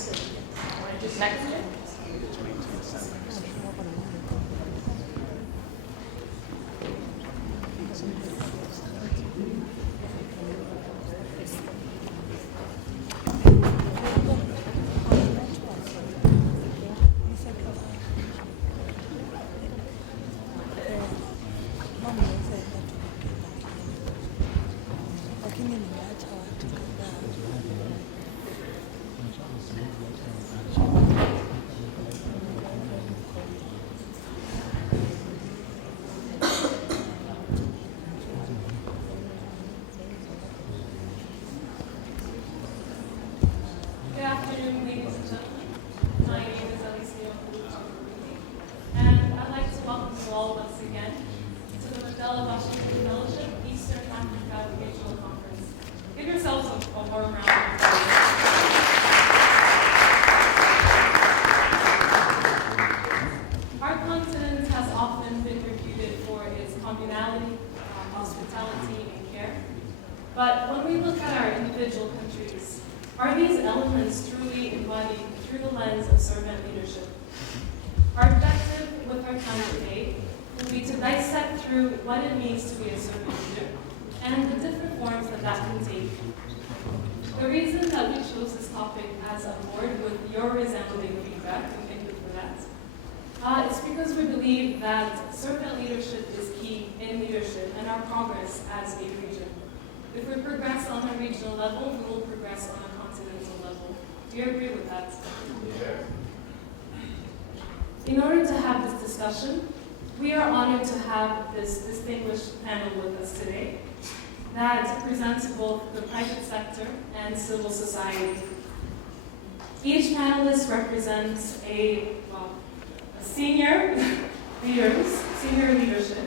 Next. Good afternoon, ladies and gentlemen. My name is Alicia Oluchi, and I'd like to welcome you all once again to the Mandela Washington Fellowship Eastern Africa Regional Conference. Give yourselves a warm round of applause. Our continent has often been reputed for its communality, hospitality, and care. But when we look at our individual countries, are these elements truly embodied through the lens of servant leadership? Our objective with our time today will be to dissect through what it means to be a servant leader and the different forms that can take. The reason that we chose this topic as a board with your resounding feedback, and thank you for that, is because we believe that servant leadership is key in leadership and our progress as a region. If we progress on a regional level, we will progress on a continental level. Do you agree with that? Yeah. In order to have this discussion, we are honored to have this distinguished panel with us today that presents both the private sector and civil society. Each panelist represents a senior leadership,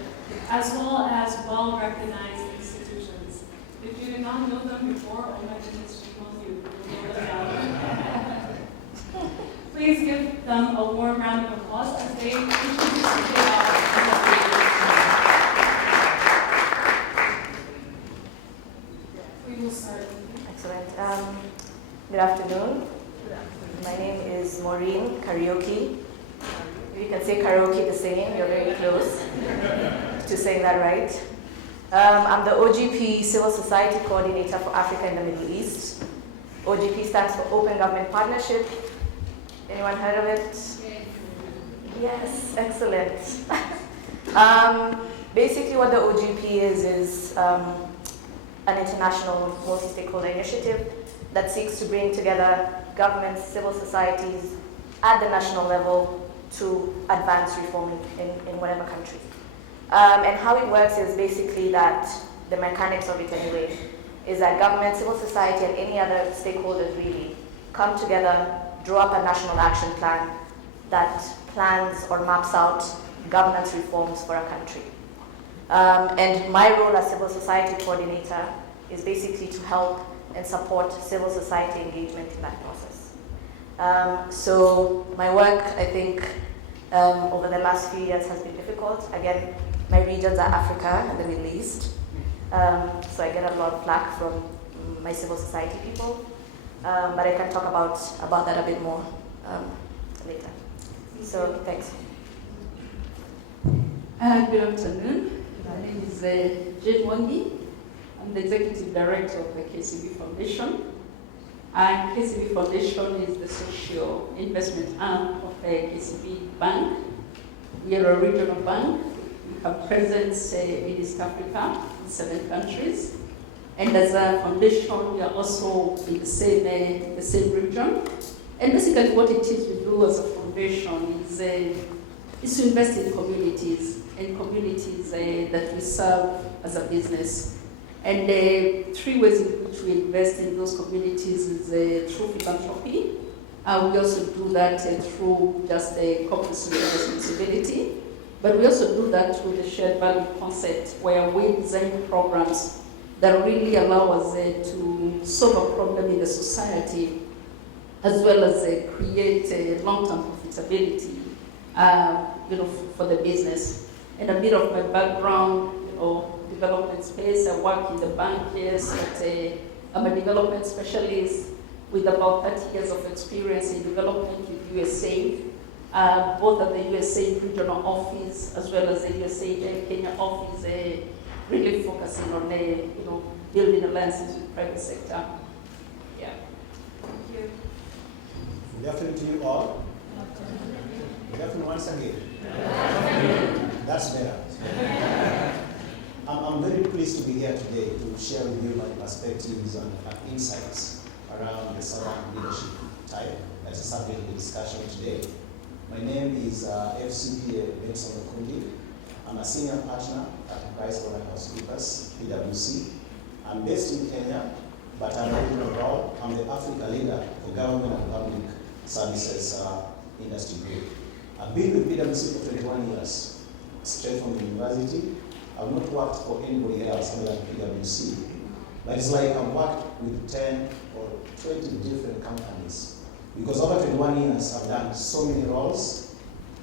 as well as well-recognized institutions. If you did not know them before, oh my goodness, shame on you. You will know them now. Please give them a warm round of applause as they introduce who they are. We will start with you. Excellent. Good afternoon. My name is Maureen Karaoke. You can say karaoke the same, you're very close to saying that right. I'm the OGP Civil Society Coordinator for Africa and the Middle East. OGP stands for Open Government Partnership. Anyone heard of it? Yes, excellent. Basically what the OGP is an international multi-stakeholder initiative that seeks to bring together governments, civil societies at the national level to advance reform in whatever country. And how it works is basically that the mechanics of it anyway is that government, civil society, and any other stakeholders really come together, draw up a national action plan that plans or maps out governance reforms for a country. And my role as civil society coordinator is basically to help and support civil society engagement in that process. So my work, I think, over the last few years has been difficult. Again, my regions are Africa and the Middle East. So I get a lot of flack from my civil society people. But I can talk about that a bit more later. So thanks. Good afternoon. My name is Jane Wangi. I'm the Executive Director of the KCB Foundation. And KCB Foundation is the social investment arm of the KCB Bank. We are a regional bank. We have presence in East Africa, in 7 countries. And as a foundation, we are also in the same region. And basically what it is we do as a foundation is to invest in communities that we serve as a business. And 3 ways in which we invest in those communities is through philanthropy. We also do that through just corporate social responsibility. But we also do that through the shared value concept, where we design programs that really allow us to solve a problem in the society, as well as create long-term profitability for the business. And a bit of my background, development space. I work in the bank, yes, but I'm a development specialist. with about 30 years of experience in development with USAID, both at the USAID regional office as well as the USAID Kenya office, really focusing on building alliances with private sector. Yeah. Thank you. Good afternoon to you all. Good afternoon once again. That's better. I'm very pleased to be here today to share with you my perspectives and insights around the Southern leadership type as a subject of the discussion today. My name is FCPA Benson Okundi. I'm a senior partner at PricewaterhouseCoopers, PwC. I'm based in Kenya, but I'm originally abroad. I'm the Africa leader for government and public services industry group. I've been with PwC for 21 years, straight from the university. I've not worked for anybody else other than PwC. But it's like I've worked with 10 or 20 different companies. Because over 21 years, I've done so many roles,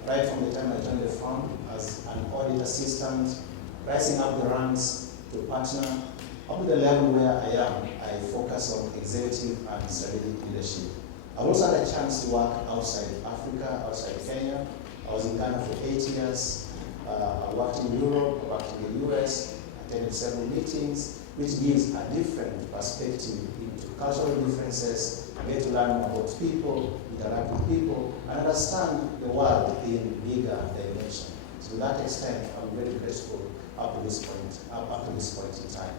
right from the time I joined the firm as an audit assistant, rising up the ranks to partner, up to the level where I am. I focus on executive and strategic leadership. I also had a chance to work outside Africa, outside Kenya. I was in Ghana for 8 years. I worked in Europe, I worked in the US, attended several meetings, which gives a different perspective into cultural differences, get to learn about people, interact with people, and understand the world in bigger dimension. So to that extent, I'm very grateful up to this point in time.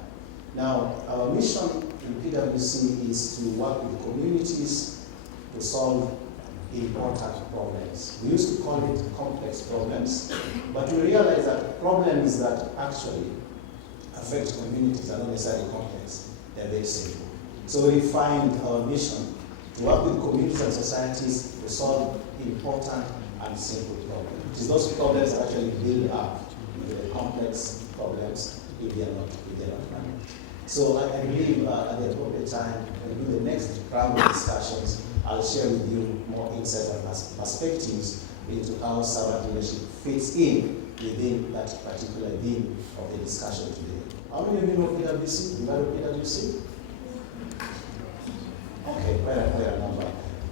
Now, our mission in PwC is to work with communities to solve important problems. We used to call it complex problems, but we realize that problems that actually affect communities are not necessarily complex, they're very simple. So we find our mission to work with communities and societies to solve important and simple problems. It is those problems that actually build up into the complex problems if they are not managed. So I believe at the appropriate time, when we do the next round of discussions, I'll share with you more insights and perspectives into how servant leadership fits in within that particular theme of the discussion today. How many of you know PwC? You know PwC? Okay, quite a number.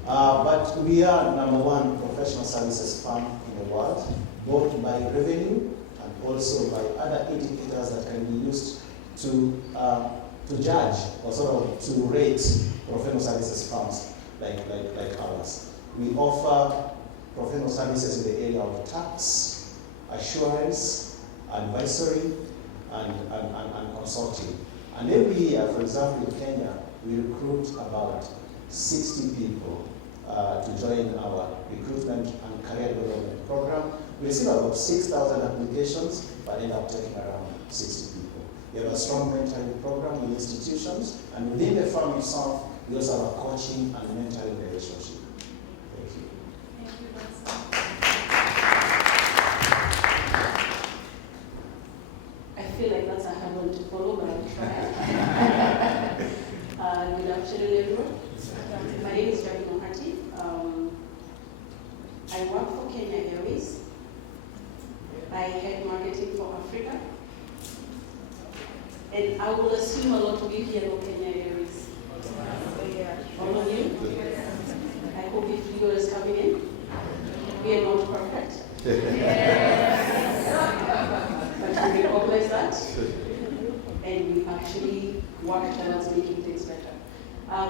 But we are #1 professional services firm in the world, both by revenue and also by other indicators that can be used to judge or sort of to rate professional services firms like ours. We offer professional services in the area of tax, assurance, advisory, and consulting. And every year, for example, in Kenya, we recruit about 60 people to join our recruitment and career development program. We receive about 6,000 applications, but end up taking around 60 people. We have a strong mentoring program with institutions, and within the firm itself, we also have a coaching and mentoring relationship. Thank you. Thank you, Benson. I feel like that's a hard one to follow, but I'll try. Good afternoon, everyone. My name is Jackie Mohati. I work for Kenya Airways. I head marketing for Africa. And I will assume a lot of you here know Kenya Airways. All of you? I hope if you is coming in, we are not perfect. But we recognize that, and we actually work towards making things better.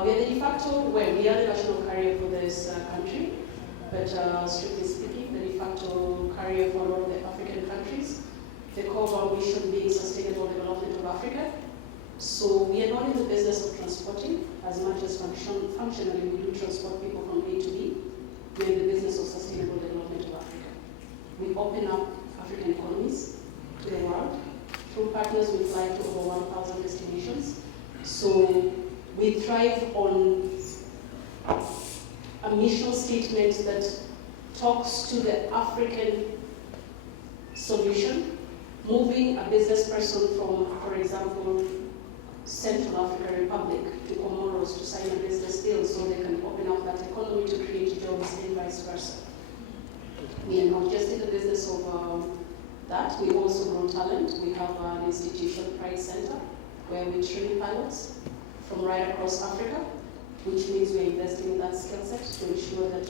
We are the de facto, well, we are the national carrier for this country, but strictly speaking, the de facto carrier for a lot of the African countries. The core of our mission being sustainable development of Africa. So we are not in the business of transporting as much as functionally we do transport people from A to B. We are in the business of sustainable development of Africa. We open up African economies to the world. Through partners, we fly to over 1,000 destinations. So we thrive on a mission statement that talks to the African solution, moving a business person from, for example, Central African Republic to Comoros to sign a business deal so they can open up that economy to create jobs and vice versa. We are not just in the business of that, we also grow talent. We have an institution, Pride Center, where we train pilots from right across Africa. which means we're investing in that skill set to ensure that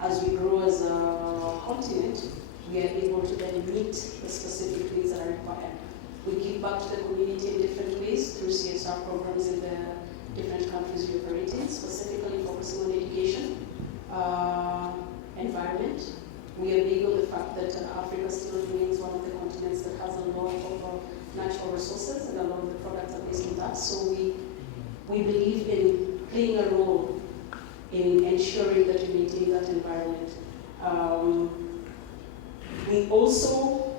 as we grow as a continent, we are able to then meet the specific needs that are required. We give back to the community in different ways through CSR programs in the different countries we operate in, specifically focusing on education, environment. We are big on the fact that Africa still remains one of the continents that has a lot of natural resources, and a lot of the products are based on that. So we believe in playing a role in ensuring that we maintain that environment. We also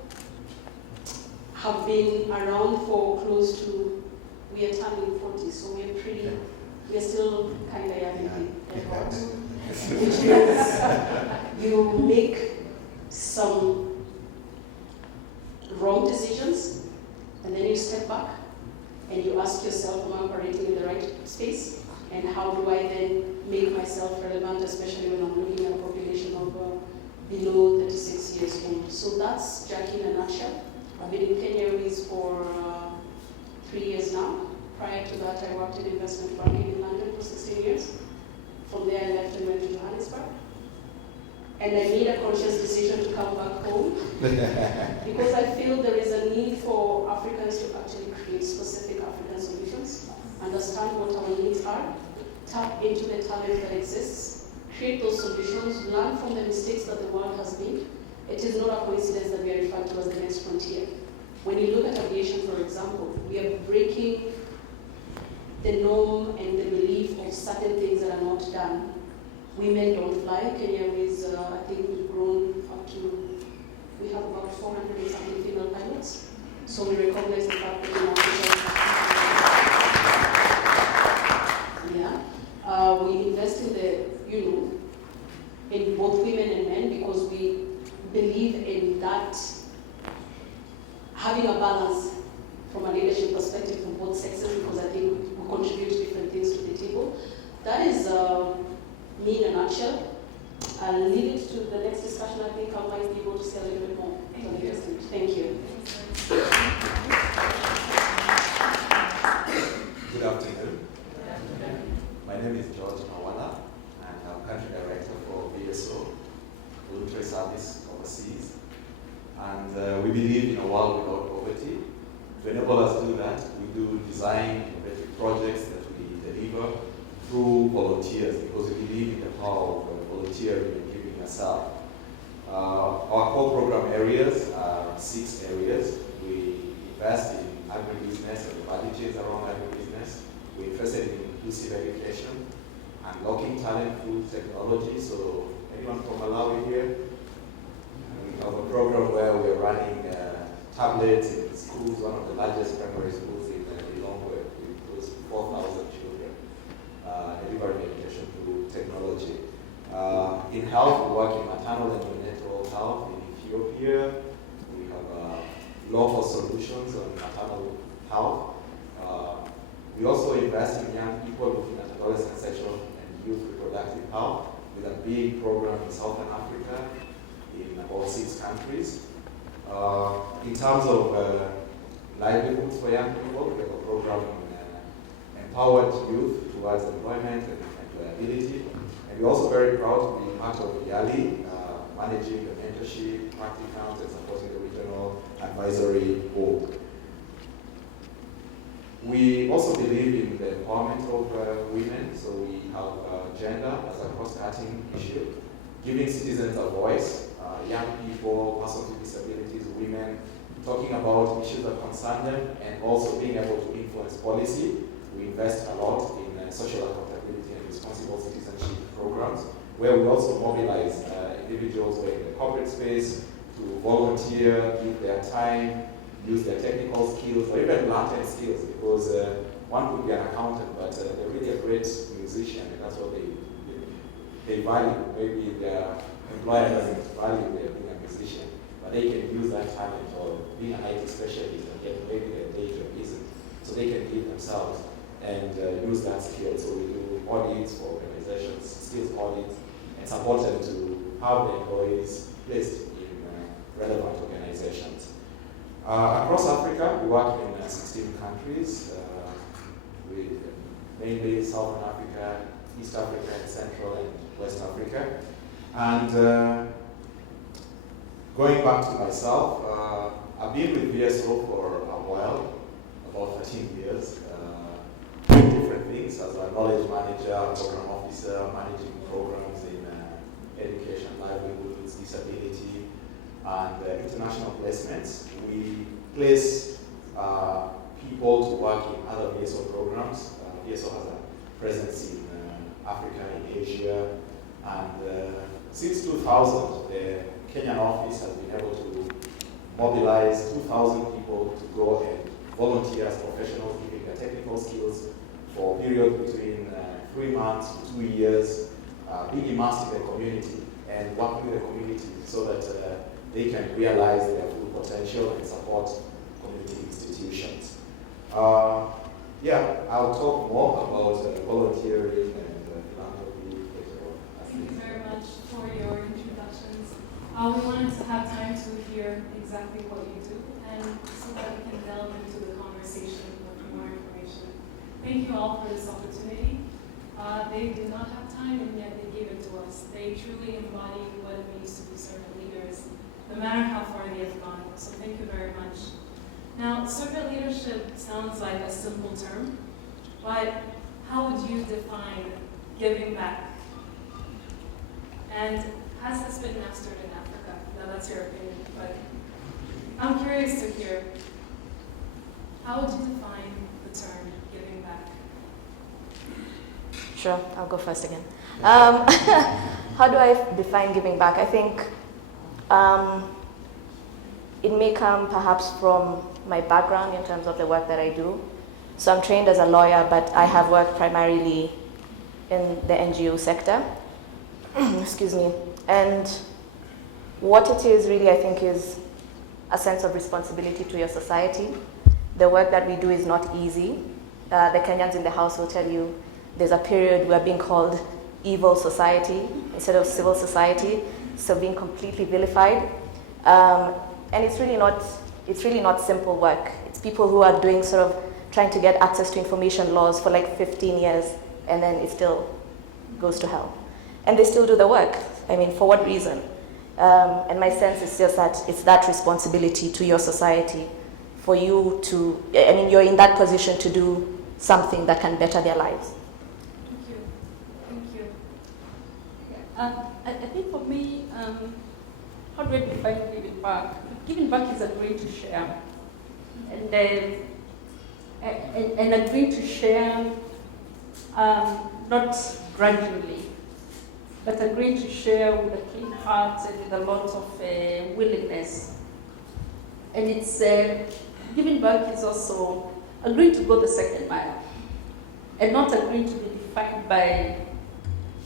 have been around for close to, we are turning 40, so we are still kind of young at heart. Which means you make some wrong decisions, and then you step back, and you ask yourself, am I operating in the right space? And how do I then make myself relevant, especially when I'm looking at a population of below 36 years old? So that's Jackie in a nutshell. I've been in Kenya Airways for 3 years now. Prior to that, I worked in investment banking in London for 16 years. From there, I left and went to Johannesburg. And I made a conscious decision to come back home because I feel there is a need for Africans to actually create specific African solutions, understand what our needs are, tap into the talent that exists, create those solutions, learn from the mistakes that the world has made. It is not a coincidence that we are referred to as the next frontier. When you look at aviation, for example, we are breaking the norm and the belief of certain things that are not done. Women don't fly. Kenya is, I think we've grown up to, we have about 400 and something female pilots. So we recognize the fact that in Africa, we invest in the, in both women and men because we believe in that, having a balance from a leadership perspective from both sexes, because I think we contribute different things to the table. That is me in a nutshell. I'll leave it to the next discussion. I think I might be able to say a little bit more. Thank you. Good afternoon. My name is George Mawala, and I'm Country Director for VSO, Voluntary Service Overseas. And we believe in a world without poverty. To enable us to do that, we do design innovative projects that we deliver through volunteers because we believe in the power of volunteering and giving yourself. Our core program areas are 6 areas. We invest in agribusiness and the value chains around agribusiness. We're interested in inclusive education, unlocking talent through technology. So anyone from Malawi here? We have a program where we're running tablets in schools, one of the largest primary schools in Lilongwe, with close to 4,000 children, delivering education through technology. In health, we work in maternal and neonatal health in Ethiopia. We have local solutions on maternal health. We also invest in young people looking at adolescent sexual and youth reproductive health with a big program in Southern Africa in about 6 countries. In terms of livelihoods for young people, we have a program in empowered youth towards employment and employability. And we're also very proud to be part of YALI, managing the mentorship, practicums, and supporting the regional advisory board. We also believe in the empowerment of women, so we have gender as a cross-cutting issue, giving citizens a voice, young people, persons with disabilities, women, talking about issues that concern them, and also being able to influence policy. We invest a lot in social accountability and responsible citizenship programs, where we also mobilize individuals who are in the corporate space to volunteer, give their time, use their technical skills, or even latent skills, because one could be an accountant, but they're really a great musician, and that's what they value. Maybe their employer doesn't value their being a musician, but they can use that talent, or being an IT specialist, and get maybe their day job isn't. So they can give themselves and use that skill. So we do audits for organizations, skills audits, and support them to have the employees placed in relevant organizations. Across Africa, we work in 16 countries with mainly Southern Africa, East Africa, and Central and West Africa. And going back to myself, I've been with VSO for a while, about 13 years, doing different things as a knowledge manager, program officer, managing programs in education, livelihoods, disability, and international placements. We place people to work in other VSO programs. VSO has a presence in Africa, in Asia, and since 2000, the Kenyan office has been able to mobilize 2,000 people to go and volunteer as professionals, giving their technical skills for a period between 3 months to 2 years, being immersed in the community and working with the community so that they can realize their full potential and support community institutions. I'll talk more about volunteering and philanthropy later on. Thank you very much for your introductions. We wanted to have time to hear exactly what you do and so that we can delve into the conversation with more information. Thank you all for this opportunity. They did not have time and yet they gave it to us. They truly embody what it means to be servant leaders, no matter how far they have gone. So thank you very much. Now, servant leadership sounds like a simple term, but how would you define giving back? And has this been mastered in Africa? Now that's your opinion, but I'm curious to hear, how would you define the term giving back? Sure, I'll go first again. How do I define giving back? I think it may come perhaps from my background in terms of the work that I do. So I'm trained as a lawyer, but I have worked primarily in the NGO sector. Excuse me. And what it is really, I think, is a sense of responsibility to your society. The work that we do is not easy. The Kenyans in the house will tell you there's a period we're being called evil society instead of civil society, so being completely vilified. And it's really not simple work. It's people who are doing sort of trying to get access to information laws for like 15 years, and then it still goes to hell. And they still do the work. I mean, for what reason? And my sense is just that it's that responsibility to your society for you to, I mean, you're in that position to do something that can better their lives. Thank you. Thank you. I think for me, how do I define giving back? Giving back is agreeing to share. And agreeing to share, not grudgingly, but agreeing to share with a clean heart and with a lot of willingness. And it's giving back is also agreeing to go the second mile, and not agreeing to be defined by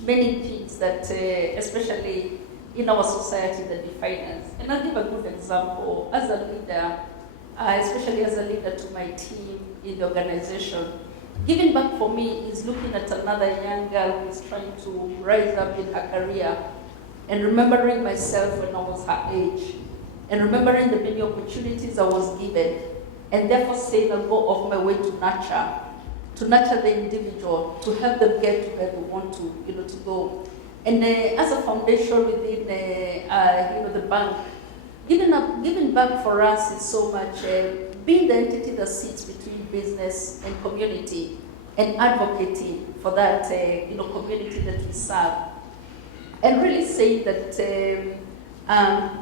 many things that, especially in our society, that define us. And I'll give a good example. As a leader, especially as a leader to my team in the organization, giving back for me is looking at another young girl who is trying to rise up in her career and remembering myself when I was her age and remembering the many opportunities I was given, and therefore saying I'll go off my way to nurture the individual, to help them get to where they want to go. And as a foundation within the bank, giving back for us is so much being the entity that sits between business and community and advocating for that community that we serve. And really saying that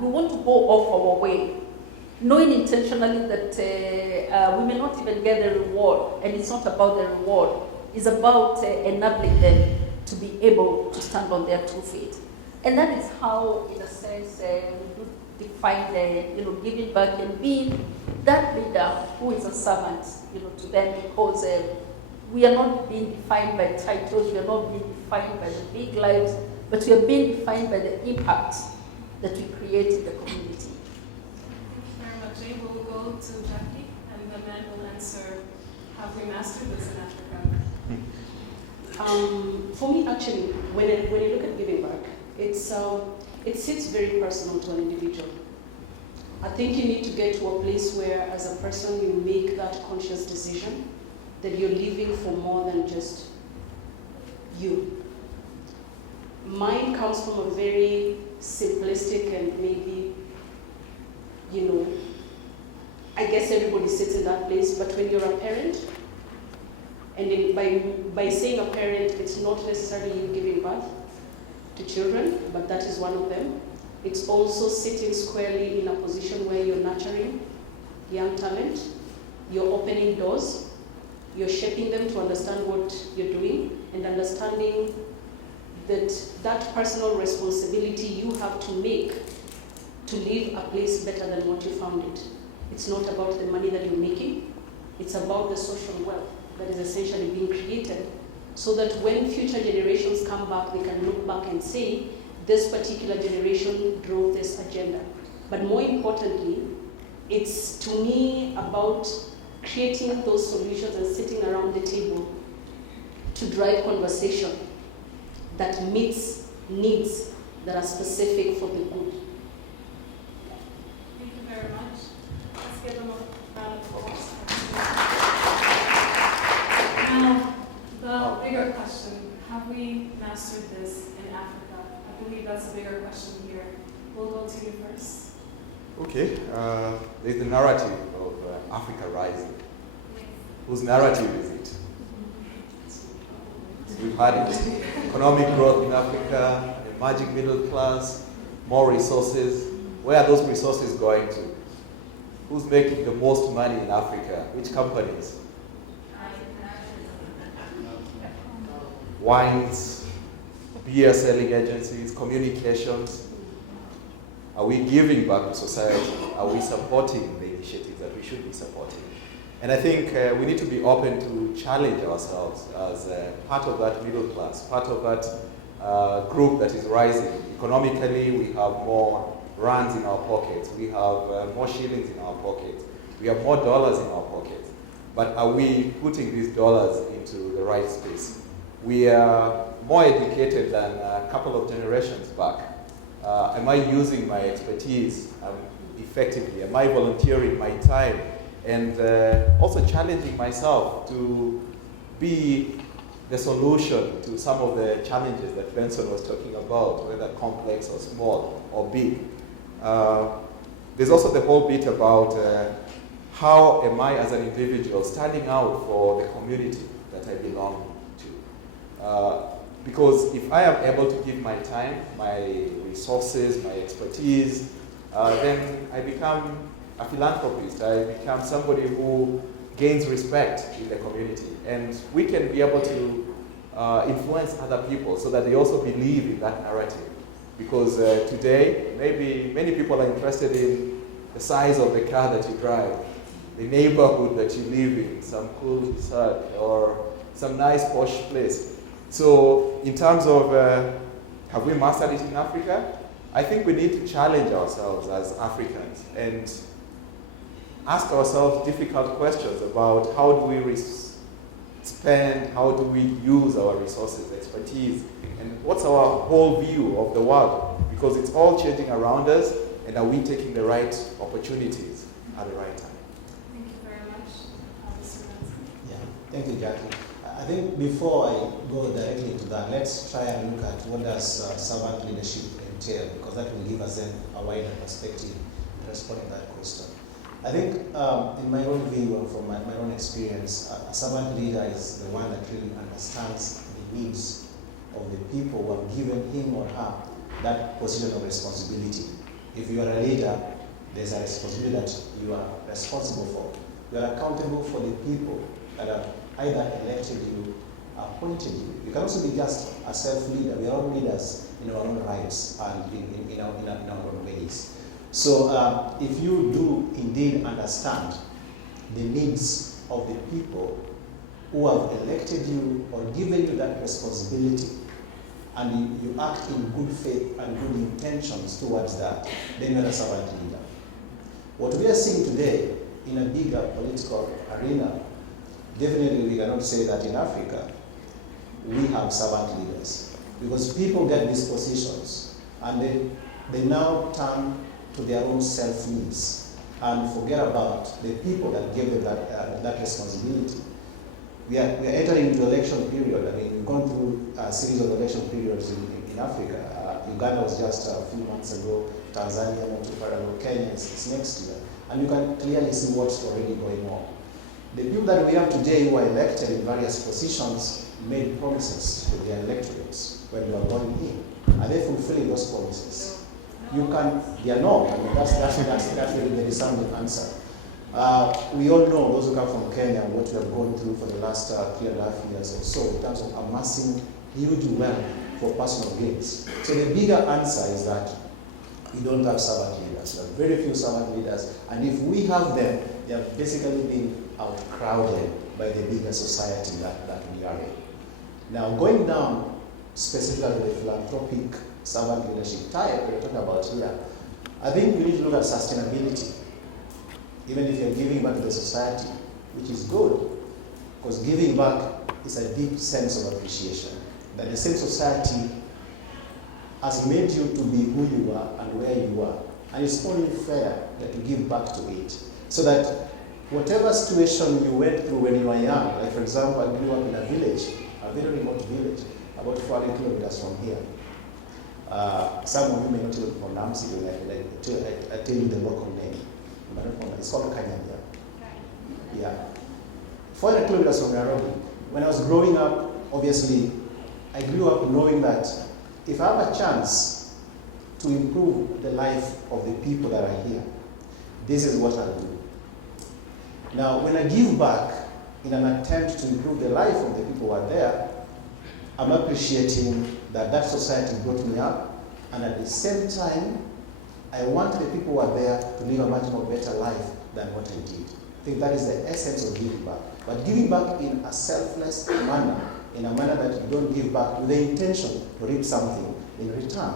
we want to go off our way, knowing intentionally that we may not even get the reward, and it's not about the reward, it's about enabling them to be able to stand on their 2 feet. And that is how, in a sense, we do define giving back and being that leader who is a servant to them, because we are not being defined by titles, we are not being defined by the big lives, but we are being defined by the impact that we create in the community. Thank you very much. Jay, we'll go to Jackie, and the man will answer, have we mastered this in Africa? For me, actually, when you look at giving back, it sits very personal to an individual. I think you need to get to a place where, as a person, you make that conscious decision that you're living for more than just you. Mine comes from a very simplistic and maybe, I guess everybody sits in that place, but when you're a parent, and by saying a parent, it's not necessarily you giving birth to children, but that is one of them. It's also sitting squarely in a position where you're nurturing young talent, you're opening doors, you're shaping them to understand what you're doing, and understanding that personal responsibility you have to make to leave a place better than what you found it. It's not about the money that you're making, it's about the social wealth that is essentially being created, so that when future generations come back, they can look back and say, this particular generation drove this agenda. But more importantly, it's to me about creating those solutions and sitting around the table to drive conversation that meets needs that are specific for the good. Thank you very much. Let's give them a round of applause. Now, the bigger question, have we mastered this in Africa? I believe that's a bigger question here. We'll go to you first. Okay, there's the narrative of Africa rising. Whose narrative is it? We've had it. Economic growth in Africa, emerging middle class, more resources. Where are those resources going to? Who's making the most money in Africa? Which companies? Wines, beer selling agencies, communications. Are we giving back to society? Are we supporting the initiatives that we should be supporting? And I think we need to be open to challenge ourselves as part of that middle class, part of that group that is rising. Economically, we have more rands in our pockets. We have more shillings in our pockets. We have more dollars in our pockets. But are we putting these dollars into the right space? We are more educated than a couple of generations back. Am I using my expertise effectively? Am I volunteering my time? And also challenging myself to be the solution to some of the challenges that Benson was talking about, whether complex or small or big. There's also the whole bit about how am I as an individual standing out for the community that I belong to. Because if I am able to give my time, my resources, my expertise, then I become a philanthropist. I become somebody who gains respect in the community. And we can be able to influence other people so that they also believe in that narrative. Because today, maybe many people are interested in the size of the car that you drive, the neighborhood that you live in, some cool cert or some nice posh place. So in terms of have we mastered it in Africa? I think we need to challenge ourselves as Africans and ask ourselves difficult questions about how do we spend, how do we use our resources, expertise, and what's our whole view of the world? Because it's all changing around us, and are we taking the right opportunities at the right time? Thank you very much, Mr. Benson. Yeah, thank you, Jackie. I think before I go directly to that, let's try and look at what does servant leadership entail, because that will give us then a wider perspective in responding to that question. I think in my own view and from my own experience, a servant leader is the one that really understands the needs of the people who have given him or her that position of responsibility. If you are a leader, there's a responsibility that you are responsible for. You are accountable for the people that have either elected you, appointed you. You can also be just a self-leader. We are all leaders in our own rights and in our own ways. So if you do indeed understand the needs of the people who have elected you or given you that responsibility, and you act in good faith and good intentions towards that, then you're a servant leader. What we are seeing today in a bigger political arena, definitely we cannot say that in Africa we have servant leaders, because people get these positions and they now turn to their own self-needs and forget about the people that gave them that responsibility. We are entering into election period. I mean, we've gone through a series of election periods in Africa. Uganda was just a few months ago, Tanzania not too far ago, Kenya is next year. And you can clearly see what's already going on. The people that we have today who are elected in various positions made promises to their electorates when they were going in. Are they fulfilling those promises? You can, they are not. I mean, that's really the resounding answer. We all know, those who come from Kenya, what we have gone through for the last 3.5 years or so in terms of amassing huge wealth for personal gains. So the bigger answer is that we don't have servant leaders. There are very few servant leaders, and if we have them, they have basically been outcrowded by the bigger society that we are in. Now, going down specifically the philanthropic servant leadership type we're talking about here, I think we need to look at sustainability. Even if you're giving back to the society, which is good, because giving back is a deep sense of appreciation. That the same society has made you to be who you are and where you are. And it's only fair that you give back to it. So that whatever situation you went through when you were young, like for example, I grew up in a village, a very remote village, about 40 kilometers from here. Some of you may not even pronounce it, I tell you the local name. It's called Kanyanya. Yeah. 400 kilometers from Nairobi. When I was growing up, obviously, I grew up knowing that if I have a chance to improve the life of the people that are here, this is what I'll do. Now, when I give back in an attempt to improve the life of the people who are there, I'm appreciating that that society brought me up, and at the same time, I want the people who are there to live a much more better life than what I did. I think that is the essence of giving back. But giving back in a selfless manner, in a manner that you don't give back with the intention to reap something in return.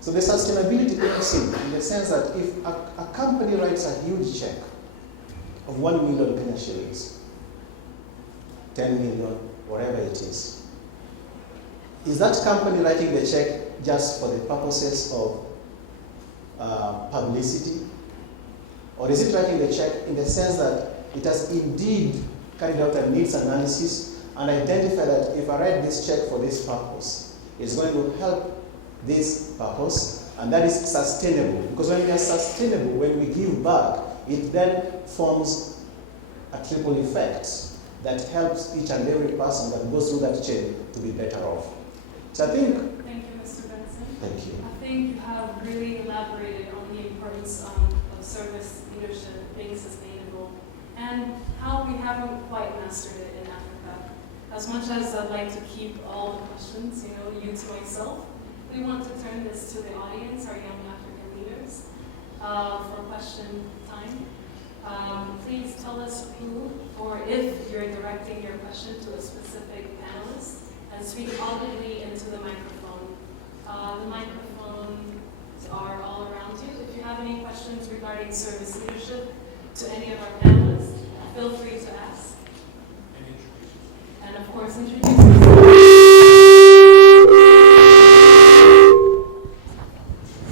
So the sustainability comes in the sense that if a company writes a huge check of 1 million Kenya shillings, 10 million, whatever it is that company writing the check just for the purposes of publicity? Or is it writing the check in the sense that it has indeed carried out a needs analysis and identified that if I write this check for this purpose, it's going to help this purpose, and that is sustainable? Because when we are sustainable, when we give back, it then forms a triple effect that helps each and every person that goes through that chain to be better off. So I think... Thank you, Mr. Benson. Thank you. I think you have really elaborated on the importance of service leadership, being sustainable, and how we haven't quite mastered it in Africa. As much as I'd like to keep all the questions, you to myself, we want to turn this to the audience, our young African leaders, for question time. Please tell us who, or if you're directing your question to a specific panelist, and speak audibly into the microphone. The microphones are all around you. If you have any questions regarding service leadership to any of our panelists, feel free to ask. And of course, introduce yourself.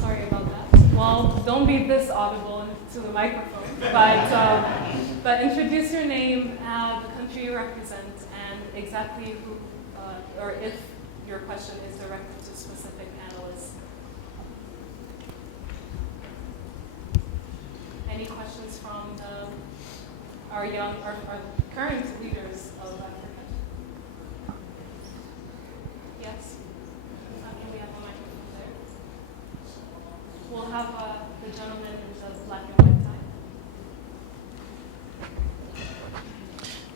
Sorry about that. Well, don't be this audible to the microphone, but introduce your name, the country you represent, and exactly who, or if your question is directed to specific analysts. Any questions from our current leaders of Africa? Yes? Can we have a microphone there? We'll have the gentleman in the black and white tie.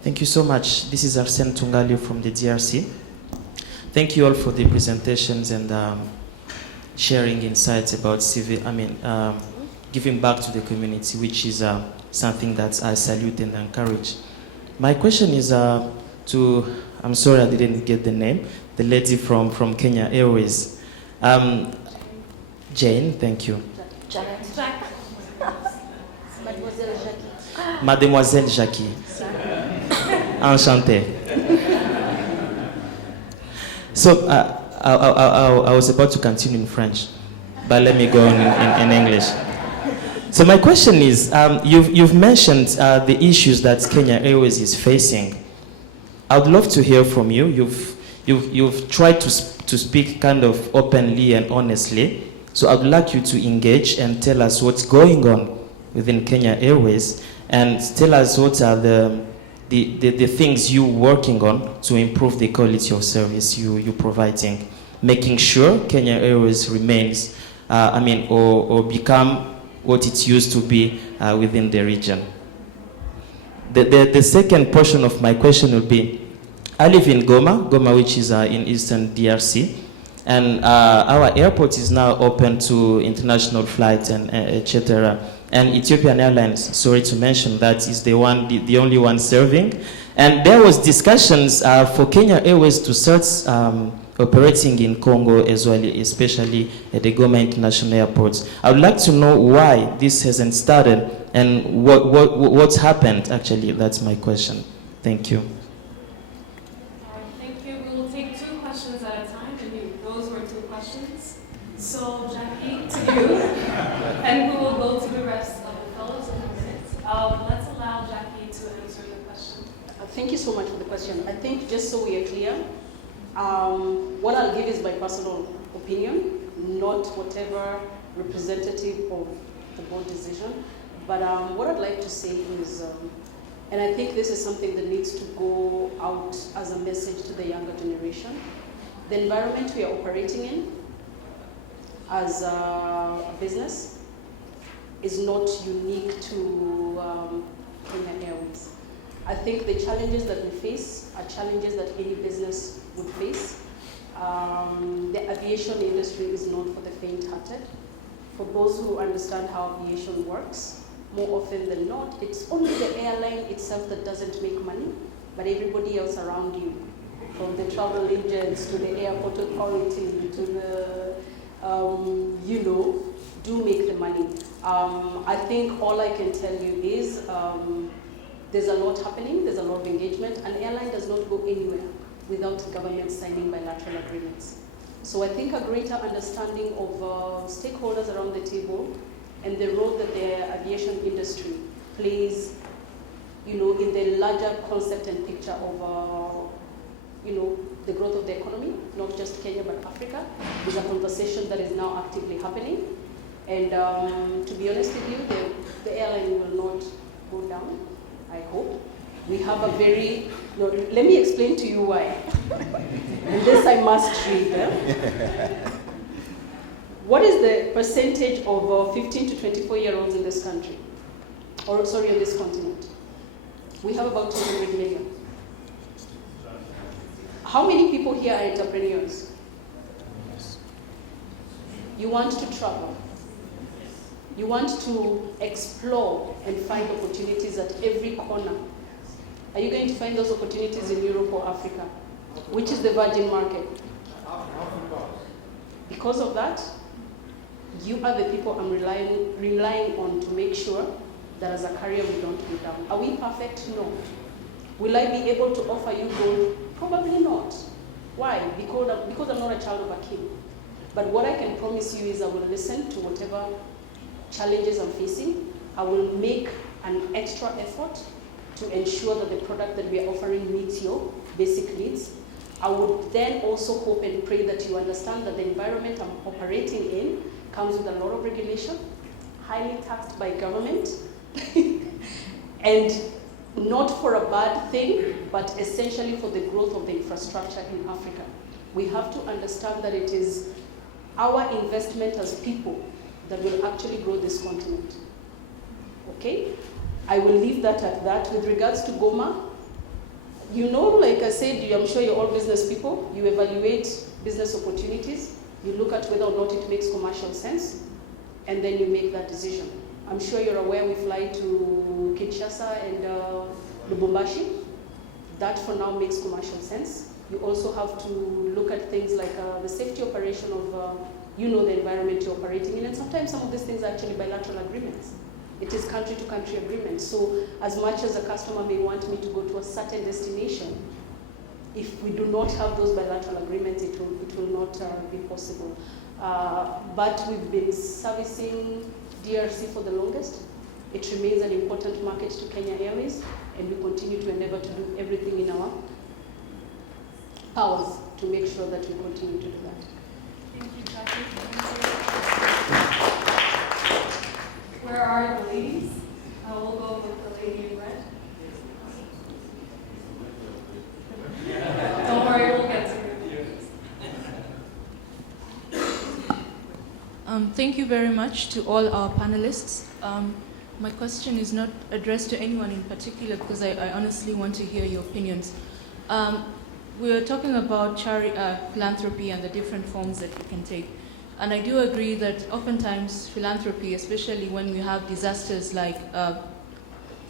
Thank you so much. This is Arsene Tungalio from the DRC. Thank you all for the presentations and sharing insights about giving back to the community, which is something that I salute and encourage. My question is I'm sorry I didn't get the name, the lady from Kenya Airways. Jane, thank you. Janet. Mademoiselle Jackie. Mademoiselle Jackie. Enchanté. So I was about to continue in French, but let me go in English. So my question is, you've mentioned the issues that Kenya Airways is facing. I would love to hear from you. you've tried to speak kind of openly and honestly. So I'd like you to engage and tell us what's going on within Kenya Airways, and tell us what are the things you're working on to improve the quality of service you're providing, making sure Kenya Airways remains, or become what it used to be within the region. The second portion of my question will be, I live in Goma, which is in eastern DRC, and our airport is now open to international flights and etc. And Ethiopian Airlines, sorry to mention that, is the only one serving. And there was discussions for Kenya Airways to start operating in Congo as well, especially at the Goma International Airport. I would like to know why this hasn't started and what's happened actually. That's my question. Thank you. Thank you. We will take 2 questions at a time, and those were 2 questions. So Jackie, to you, and we will go to the rest of the fellows in a minute. Let's allow Jackie to answer the question. Thank you so much for the question. I think just so we are clear, what I'll give is my personal opinion, not whatever representative of the board decision. But what I'd like to say is, and I think this is something that needs to go out as a message to the younger generation, the environment we are operating in as a business is not unique to Kenya Airways. I think the challenges that we face are challenges that any business would face. The aviation industry is not for the faint-hearted. For those who understand how aviation works, more often than not, it's only the airline itself that doesn't make money, but everybody else around you, from the travel agents to the airport authority to the, do make the money. I think all I can tell you is there's a lot happening, there's a lot of engagement. An airline does not go anywhere without the government signing bilateral agreements. So I think a greater understanding of stakeholders around the table and the role that the aviation industry plays, in the larger concept and picture of, the growth of the economy, not just Kenya but Africa, is a conversation that is now actively happening. And to be honest with you, the airline will not go down, I hope. We have a very, let me explain to you why. And this I must read. What is the percentage of 15 to 24-year-olds in this country? On this continent? We have about 200 million. How many people here are entrepreneurs? You want to travel. You want to explore and find opportunities at every corner. Are you going to find those opportunities in Europe or Africa? Which is the virgin market? Because of that, you are the people I'm relying on to make sure that as a career we don't go down. Are we perfect? No. Will I be able to offer you gold? Probably not. Why? Because I'm not a child of a king. But what I can promise you is I will listen to whatever challenges I'm facing. I will make an extra effort to ensure that the product that we are offering meets your basic needs. I would then also hope and pray that you understand that the environment I'm operating in comes with a lot of regulation, highly taxed by government, and not for a bad thing, but essentially for the growth of the infrastructure in Africa. We have to understand that it is our investment as people that will actually grow this continent. Okay? I will leave that at that. With regards to Goma, like I said, I'm sure you're all business people. You evaluate business opportunities. You look at whether or not it makes commercial sense, and then you make that decision. I'm sure you're aware we fly to Kinshasa and Lubumbashi. That for now makes commercial sense. You also have to look at things like the safety operation of, the environment you're operating in, and sometimes some of these things are actually bilateral agreements. It is country-to-country agreements. So as much as a customer may want me to go to a certain destination, if we do not have those bilateral agreements, it will not be possible. But we've been servicing DRC for the longest. It remains an important market to Kenya Airways, and we continue to endeavor to do everything in our powers to make sure that we continue to do that. Thank you, Jackie. Where are the ladies? We'll go with the lady in red. Don't worry, we'll get to you. Thank you very much to all our panelists. My question is not addressed to anyone in particular because I honestly want to hear your opinions. We were talking about philanthropy and the different forms that it can take. And I do agree that oftentimes philanthropy, especially when we have disasters like,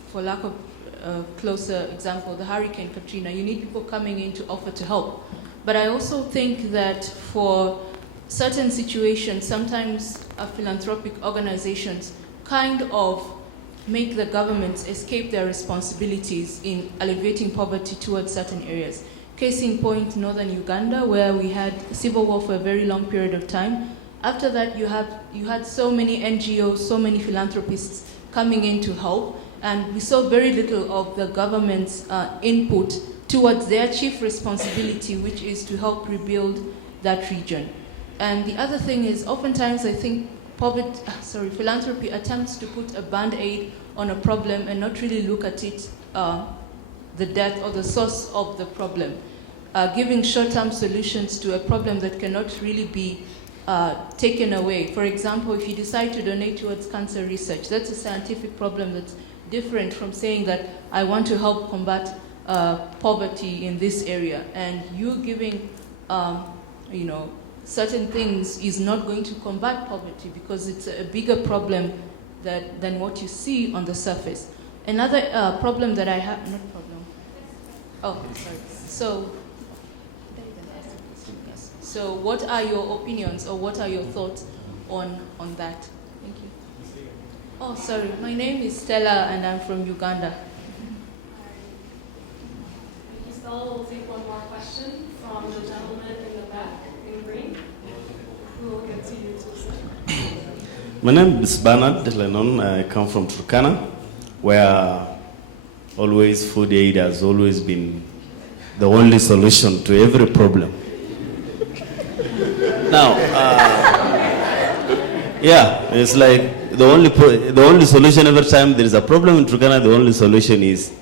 for lack of a closer example, the Hurricane Katrina, you need people coming in to offer to help. But I also think that for certain situations, sometimes philanthropic organizations kind of make the governments escape their responsibilities in alleviating poverty towards certain areas. Case in point, northern Uganda, where we had civil war for a very long period of time. After that, you had so many NGOs, so many philanthropists coming in to help, and we saw very little of the government's input towards their chief responsibility, which is to help rebuild that region. And the other thing is, oftentimes I think philanthropy attempts to put a band-aid on a problem and not really look at it, the depth or the source of the problem, giving short-term solutions to a problem that cannot really be taken away. For example, if you decide to donate towards cancer research, that's a scientific problem that's different from saying that I want to help combat poverty in this area. And you giving, certain things is not going to combat poverty because it's a bigger problem than what you see on the surface. Another problem that I have, not problem. Oh, sorry. So what are your opinions or what are your thoughts on that? Thank you. Oh, sorry. My name is Stella and I'm from Uganda. Thank you, Stella. We'll take one more question from the gentleman in the back in green. We will get to you too, sir. My name is Bernard Lennon. I come from Turkana, where always food aid has always been the only solution to every problem. Now, it's like the only solution every time there is a problem in Turkana, the only solution is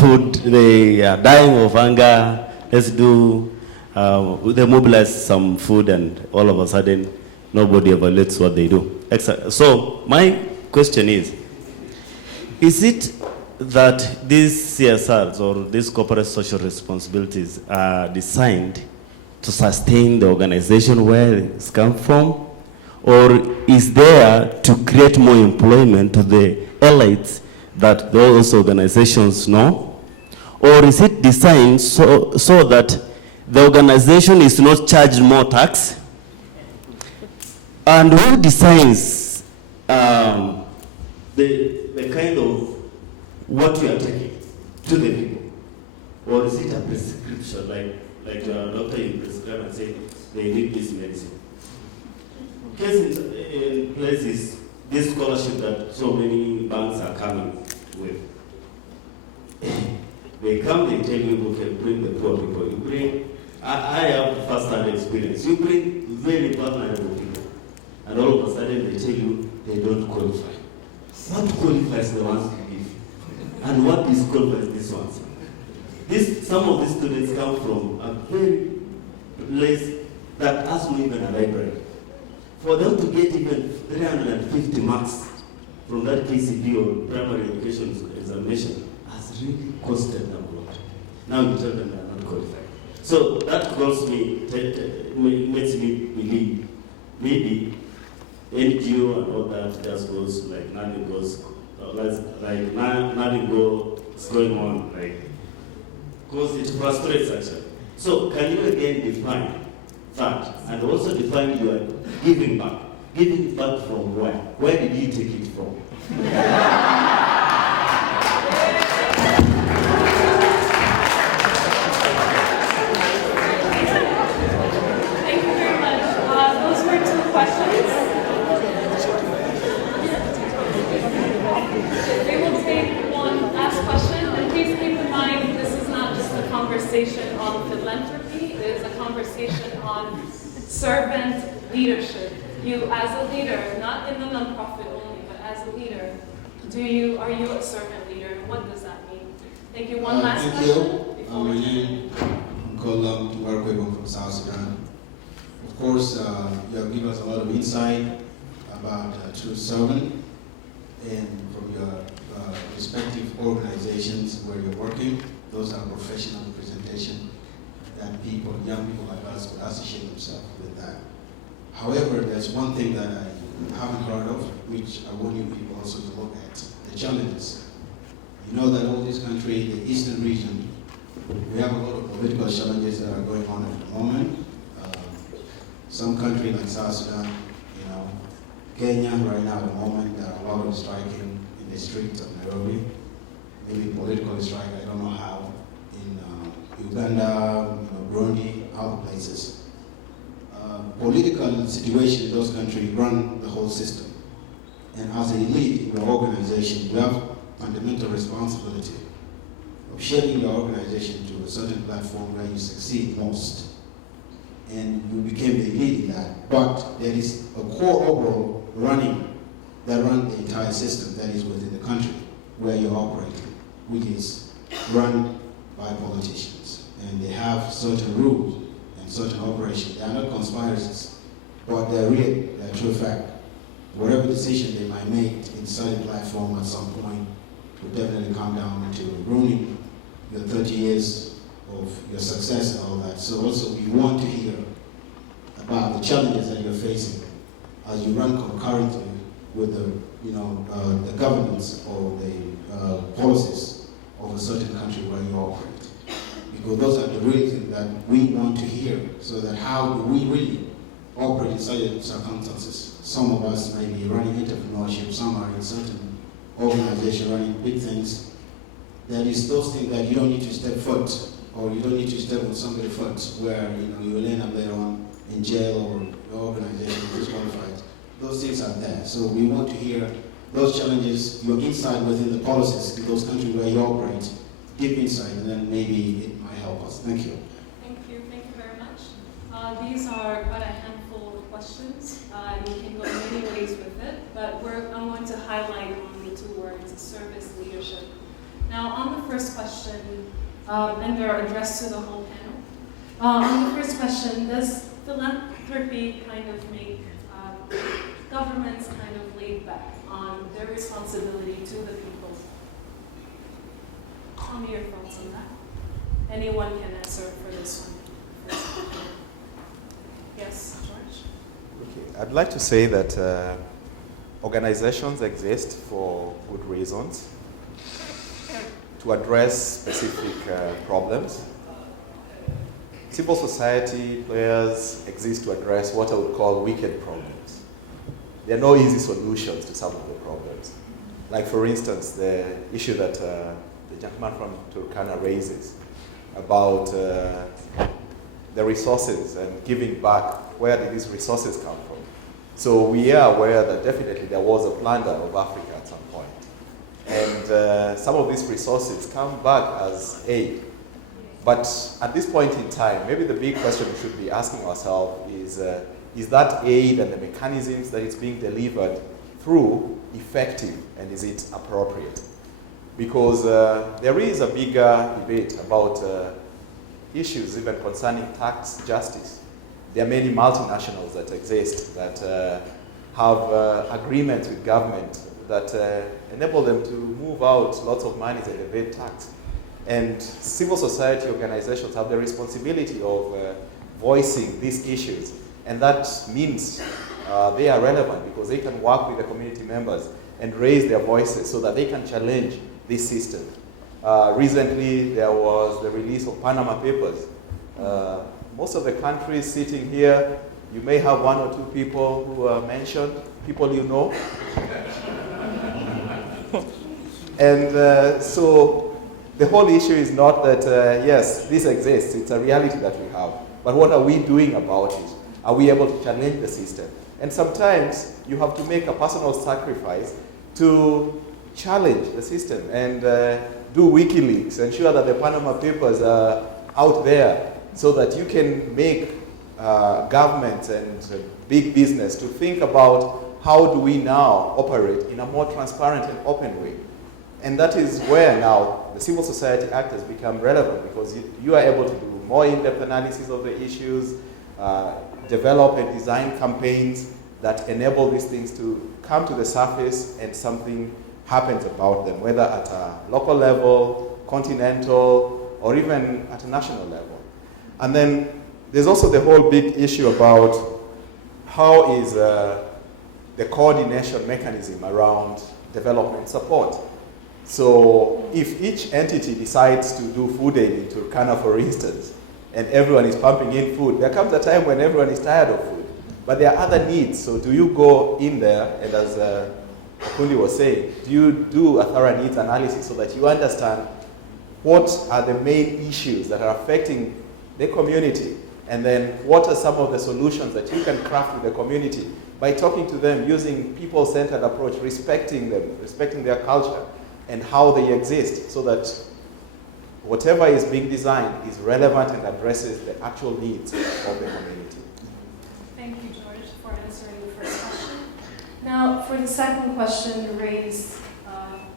food. They are dying of hunger. Let's do, they mobilize some food and all of a sudden nobody evaluates what they do. So my question is it that these CSRs or these corporate social responsibilities are designed to sustain the organization where it's come from, or is there to create more employment to the elites that those organizations know? Or is it designed so that the organization is not charged more tax? And who designs the kind of what you are taking to the people? Or is it a prescription, like a doctor you prescribe and say they need this medicine? Case in places, this scholarship that so many banks are coming with. They come, they tell you, okay, bring the poor people. You bring, I have first-hand experience. You bring very vulnerable people. And all of a sudden they tell you they don't qualify. What qualifies the ones you give? And what disqualifies these ones? Some of these students come from a very place that has not even a library. For them to get even 350 marks from that KCP or primary education examination has really costed them a lot. Now you tell them they are not qualified. So that calls me, makes me believe maybe NGO and all that just goes like nothing goes, like nothing goes going on, like, because it frustrates actually. So can you again define that and also define your giving back? Giving back from where? Where did you take it from? Thank you very much. Those were two questions. We will take one last question, and please keep in mind this is not just a conversation. on philanthropy is a conversation on servant leadership. You as a leader, not in the nonprofit only, but as a leader, are you a servant leader? And what does that mean? Thank you. One last thank question. you. My name is Kolam Tuwarkwebon from South Sudan. Of course, you have given us a lot of insight about true servant and from your respective organizations where you're working. Those are professional presentation that young people like us could associate themselves with that. However, there's one thing that I haven't heard of, which I want you people also to look at, the challenges. You know that all this country, the eastern region, we have a lot of political challenges that are going on at the moment. Some country like South Sudan, Kenya right now at the moment, there are a lot of striking in the streets of Nairobi. Maybe political strike, I don't know how. In Uganda, Burundi, other places. Political situation in those countries run the whole system. And as a elite in your organization, you have fundamental responsibility of shaping your organization to a certain platform where you succeed most. And you became the elite in that. But there is a core overall that runs the entire system that is within the country where you're operating, which is run by politicians. And they have certain rules and certain operations. They are not conspiracies, but they're real, they're true fact. Whatever decision they might make in certain platform at some point will definitely come down to ruining your 30 years of your success and all that. So also we want to hear about the challenges that you're facing as you run concurrently with the governance or the policies of a certain country where you operate. Because those are the real things that we want to hear, so that how do we really operate in certain circumstances. Some of us may be running entrepreneurship, some are in certain organizations running big things. That is those things that you don't need to step foot, or you don't need to step on somebody's foot where you will end up later on in jail or your organization is disqualified. Those things are there. So we want to hear those challenges, your insight within the policies in those countries where you operate, deep insight, and then maybe it might help us. Thank you. Thank you very much. These are quite a handful of questions. You can go many ways with it, but I'm going to highlight on the two words, service leadership. Now, on the first question, and they're addressed to the whole panel. On the first question, does philanthropy kind of make governments kind of laid back on their responsibility to the people? Tell me your thoughts on that. Anyone can answer for this one. Yes, George? Okay. I'd like to say that organizations exist for good reasons, to address specific problems. Civil society players exist to address what I would call wicked problems. There are no easy solutions to some of the problems. Like, for instance, the issue that the gentleman from Turkana raises about the resources and giving back. Where did these resources come from? So we are aware that definitely there was a plunder of Africa at some point. And some of these resources come back as aid. But at this point in time, maybe the big question we should be asking ourselves is that aid and the mechanisms that it's being delivered through effective, and is it appropriate? Because there is a bigger debate about issues even concerning tax justice. There are many multinationals that exist that have agreements with government that enable them to move out lots of money and evade tax. And civil society organizations have the responsibility of voicing these issues. And that means they are relevant because they can work with the community members and raise their voices so that they can challenge this system. Recently, there was the release of Panama Papers. Most of the countries sitting here, you may have one or two people who are mentioned, people you know. And so the whole issue is not that, yes, this exists, it's a reality that we have. But what are we doing about it? Are we able to challenge the system? And sometimes you have to make a personal sacrifice to challenge the system and do WikiLeaks, ensure that the Panama Papers are out there so that you can make government and big business to think about how do we now operate in a more transparent and open way. And that is where now the civil society actors become relevant, because you are able to do more in-depth analysis of the issues, develop and design campaigns that enable these things to come to the surface and something happens about them, whether at a local level, continental, or even at a national level. And then there's also the whole big issue about how is the coordination mechanism around development support. So if each entity decides to do food aid in Turkana, for instance, and everyone is pumping in food, there comes a time when everyone is tired of food. But there are other needs, so do you go in there, and as Okundi was saying, do you do a thorough needs analysis so that you understand what are the main issues that are affecting the community, and then what are some of the solutions that you can craft with the community by talking to them, using people-centered approach, respecting them, respecting their culture and how they exist, so that whatever is being designed is relevant and addresses the actual needs of the community. Thank you, George, for answering the first question. Now, for the second question raised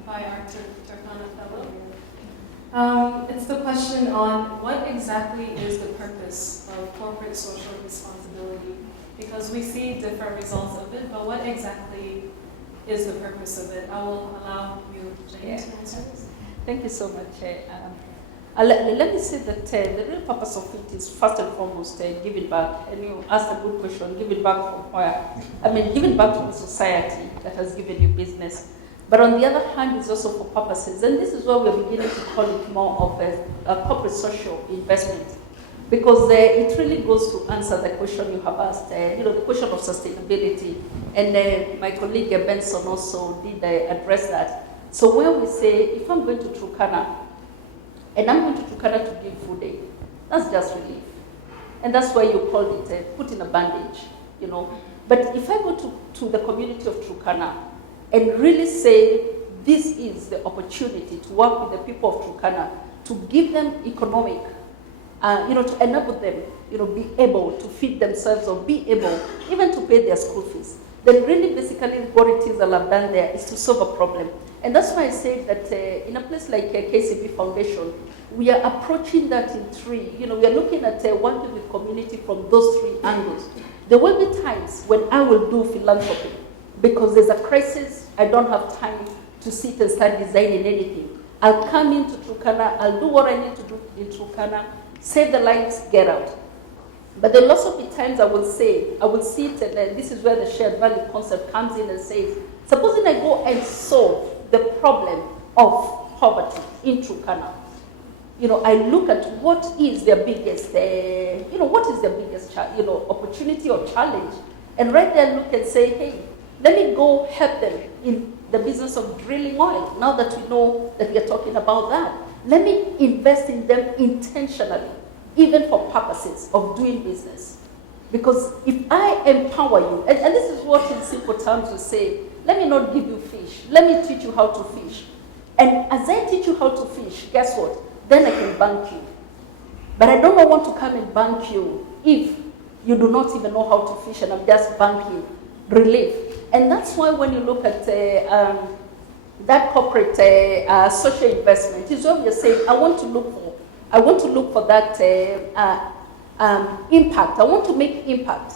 by our Turkana fellow, it's the question on what exactly is the purpose of corporate social responsibility? Because we see different results of it, but what exactly is the purpose of it? I will allow you, Jane, to answer this. Thank you so much. Let me say that the real purpose of it is first and foremost giving back. And you asked a good question, giving back from where? I mean, giving back to the society that has given you business. But on the other hand, it's also for purposes. And this is why we're beginning to call it more of a corporate social investment. Because it really goes to answer the question you have asked, the question of sustainability. And my colleague Benson also did address that. So when we say, if I'm going to Turkana, and I'm going to Turkana to give food aid, that's just relief. And that's why you called it put in a bandage, But if I go to the community of Turkana and really say, this is the opportunity to work with the people of Turkana, to give them economic, to enable them, be able to feed themselves or be able even to pay their school fees. Then really basically what it is that I've done there is to solve a problem. And that's why I say that in a place like KCB Foundation, we are approaching that in three. We are looking at working with community from those three angles. There will be times when I will do philanthropy because there's a crisis, I don't have time to sit and start designing anything. I'll come into Turkana, I'll do what I need to do in Turkana, save the lives, get out. But there will also be times I will sit and this is where the shared value concept comes in and says, supposing I go and solve the problem of poverty in Turkana. I look at what is their biggest, opportunity or challenge, and right there look and say, hey, let me go help them in the business of drilling oil. Now that we know that we are talking about that, let me invest in them intentionally, even for purposes of doing business. Because if I empower you, and this is what in simple terms we say, let me not give you fish, let me teach you how to fish. And as I teach you how to fish, guess what? Then I can bank you. But I don't want to come and bank you if you do not even know how to fish and I'm just banking relief. And that's why when you look at that corporate social investment, is what we are saying, I want to look for that impact. I want to make impact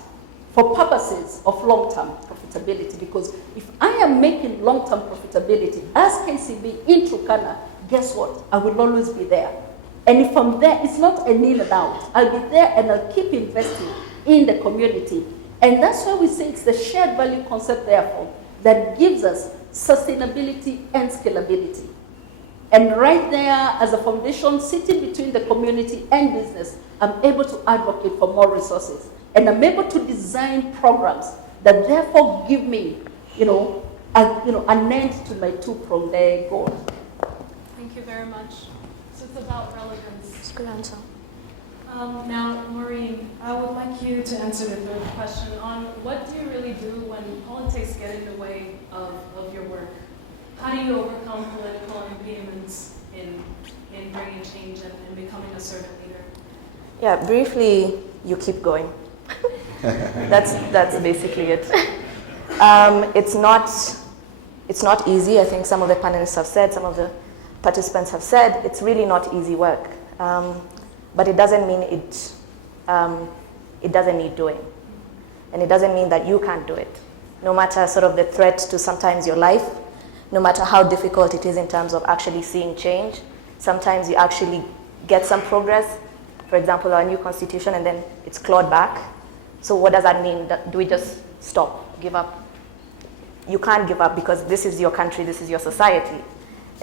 for purposes of long-term profitability. Because if I am making long-term profitability as KCB in Turkana, guess what? I will always be there. And if I'm there, it's not a kneel and out. I'll be there and I'll keep investing in the community. And that's why we say it's the shared value concept, therefore, that gives us sustainability and scalability. And right there, as a foundation sitting between the community and business, I'm able to advocate for more resources. And I'm able to design programs that therefore give me, an end to my two-pronged goal. Thank you very much. So it's about relevance. That's a good answer. Now, Maureen, I would like you to answer the third question on what do you really do when politics get in the way of your work? How do you overcome political impediments in bringing change and becoming a servant leader? Yeah, briefly, you keep going. That's basically it. It's not easy. I think some of the panelists have said, some of the participants have said, it's really not easy work. But it doesn't mean it doesn't need doing. And it doesn't mean that you can't do it. No matter sort of the threat to sometimes your life, no matter how difficult it is in terms of actually seeing change, sometimes you actually get some progress. For example, our new constitution, and then it's clawed back. So what does that mean? Do we just stop, give up? You can't give up because this is your country, this is your society.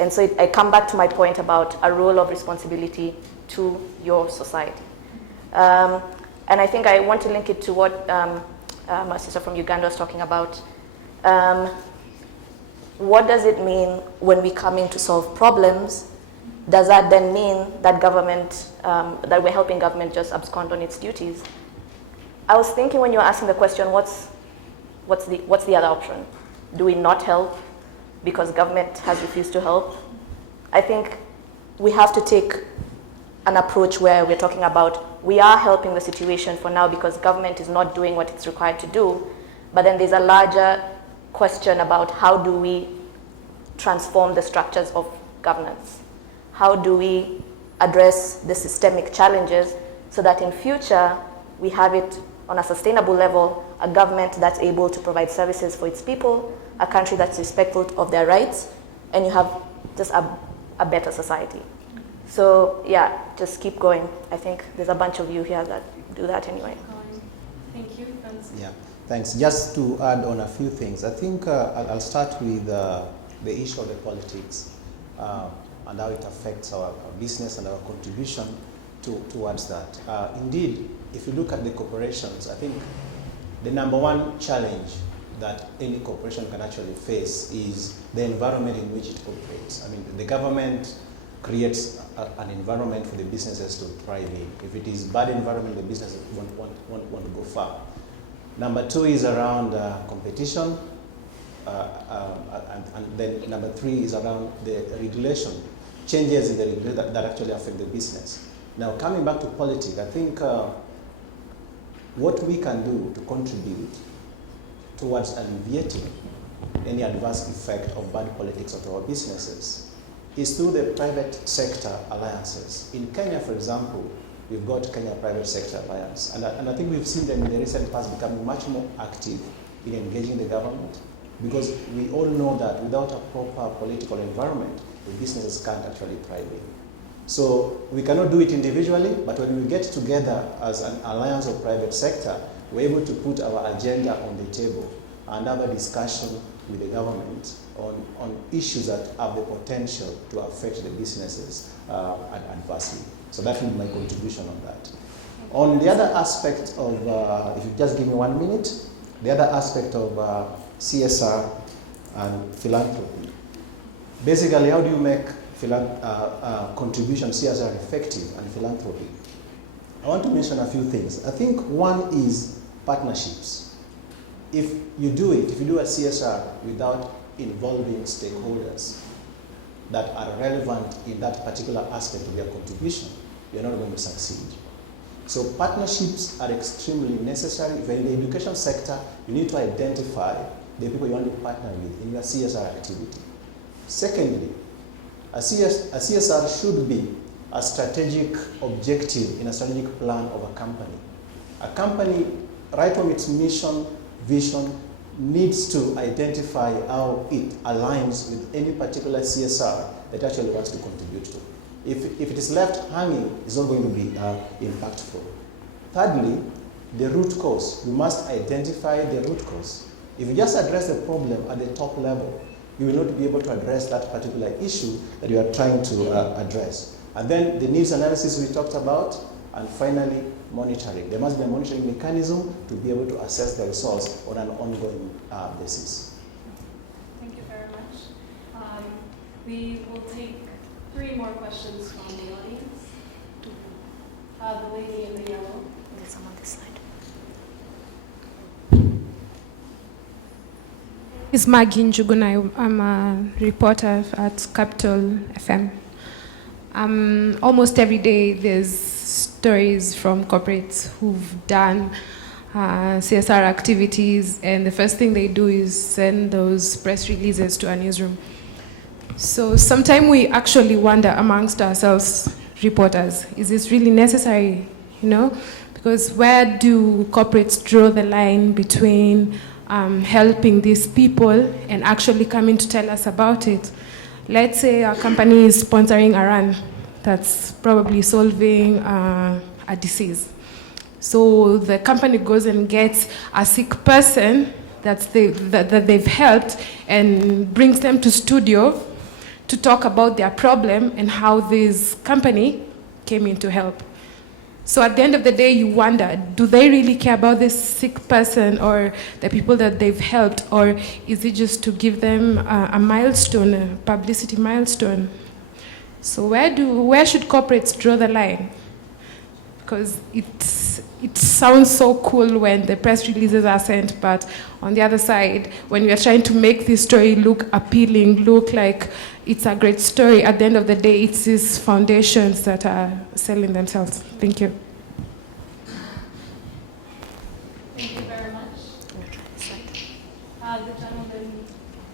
And so I come back to my point about a role of responsibility to your society. And I think I want to link it to what my sister from Uganda was talking about. What does it mean when we come in to solve problems? Does that then mean that government, that we're helping government just abscond on its duties? I was thinking when you were asking the question, what's the other option? Do we not help because government has refused to help? I think we have to take an approach where we're talking about we are helping the situation for now because government is not doing what it's required to do, but then there's a larger question about how do we transform the structures of governance? How do we address the systemic challenges so that in future we have it on a sustainable level, a government that's able to provide services for its people, a country that's respectful of their rights, and you have just a better society. So yeah, just keep going. I think there's a bunch of you here that do that anyway. Thank you. Yeah, thanks. Just to add on a few things, I think I'll start with the issue of the politics and how it affects our business and our contribution towards that. Indeed, if you look at the corporations, I think the number one challenge that any corporation can actually face is the environment in which it operates. I mean, the government creates an environment for the businesses to thrive in. If it is bad environment, the business won't want to go far. Number two is around competition, and then number three is around the regulation, changes in the regulation that actually affect the business. Now, coming back to politics, I think what we can do to contribute towards alleviating any adverse effect of bad politics onto our businesses is through the private sector alliances. In Kenya, for example, we've got Kenya Private Sector Alliance, and I think we've seen them in the recent past becoming much more active in engaging the government, because we all know that without a proper political environment, the businesses can't actually thrive in. So we cannot do it individually, but when we get together as an alliance of private sector, we're able to put our agenda on the table and have a discussion with the government on issues that have the potential to affect the businesses adversely. So that will be my contribution on that. On the other aspect of, if you just give me 1 minute, the other aspect of CSR and philanthropy. Basically, how do you make contribution CSR effective and philanthropy? I want to mention a few things. I think one is partnerships. If you do a CSR without involving stakeholders that are relevant in that particular aspect of their contribution, you're not going to succeed. So partnerships are extremely necessary. If you're in the education sector, you need to identify the people you want to partner with in your CSR activity. Secondly, a CSR should be a strategic objective in a strategic plan of a company. A company, right from its mission, vision, needs to identify how it aligns with any particular CSR that actually wants to contribute to. If it is left hanging, it's not going to be impactful. Thirdly, the root cause. We must identify the root cause. If you just address the problem at the top level, you will not be able to address that particular issue that you are trying to address. And then the needs analysis we talked about, and finally, monitoring. There must be a monitoring mechanism to be able to assess the results on an ongoing basis. Thank you very much. We will take 3 more questions from the audience. The lady in the yellow. There's some on this side. It's Maggie Njuguna. I'm a reporter at Capital FM. Almost every day there's stories from corporates who've done CSR activities, and the first thing they do is send those press releases to a newsroom. So sometimes we actually wonder amongst ourselves, reporters, is this really necessary, Because where do corporates draw the line between helping these people and actually coming to tell us about it? Let's say a company is sponsoring a run that's probably solving a disease. So the company goes and gets a sick person that they've helped and brings them to studio to talk about their problem and how this company came in to help. So at the end of the day, you wonder, do they really care about this sick person or the people that they've helped, or is it just to give them a milestone, a publicity milestone? So where should corporates draw the line? Because it sounds so cool when the press releases are sent, but on the other side, when we are trying to make this story look appealing, look like it's a great story, at the end of the day, it's these foundations that are selling themselves. Thank you. Thank you very much. The gentleman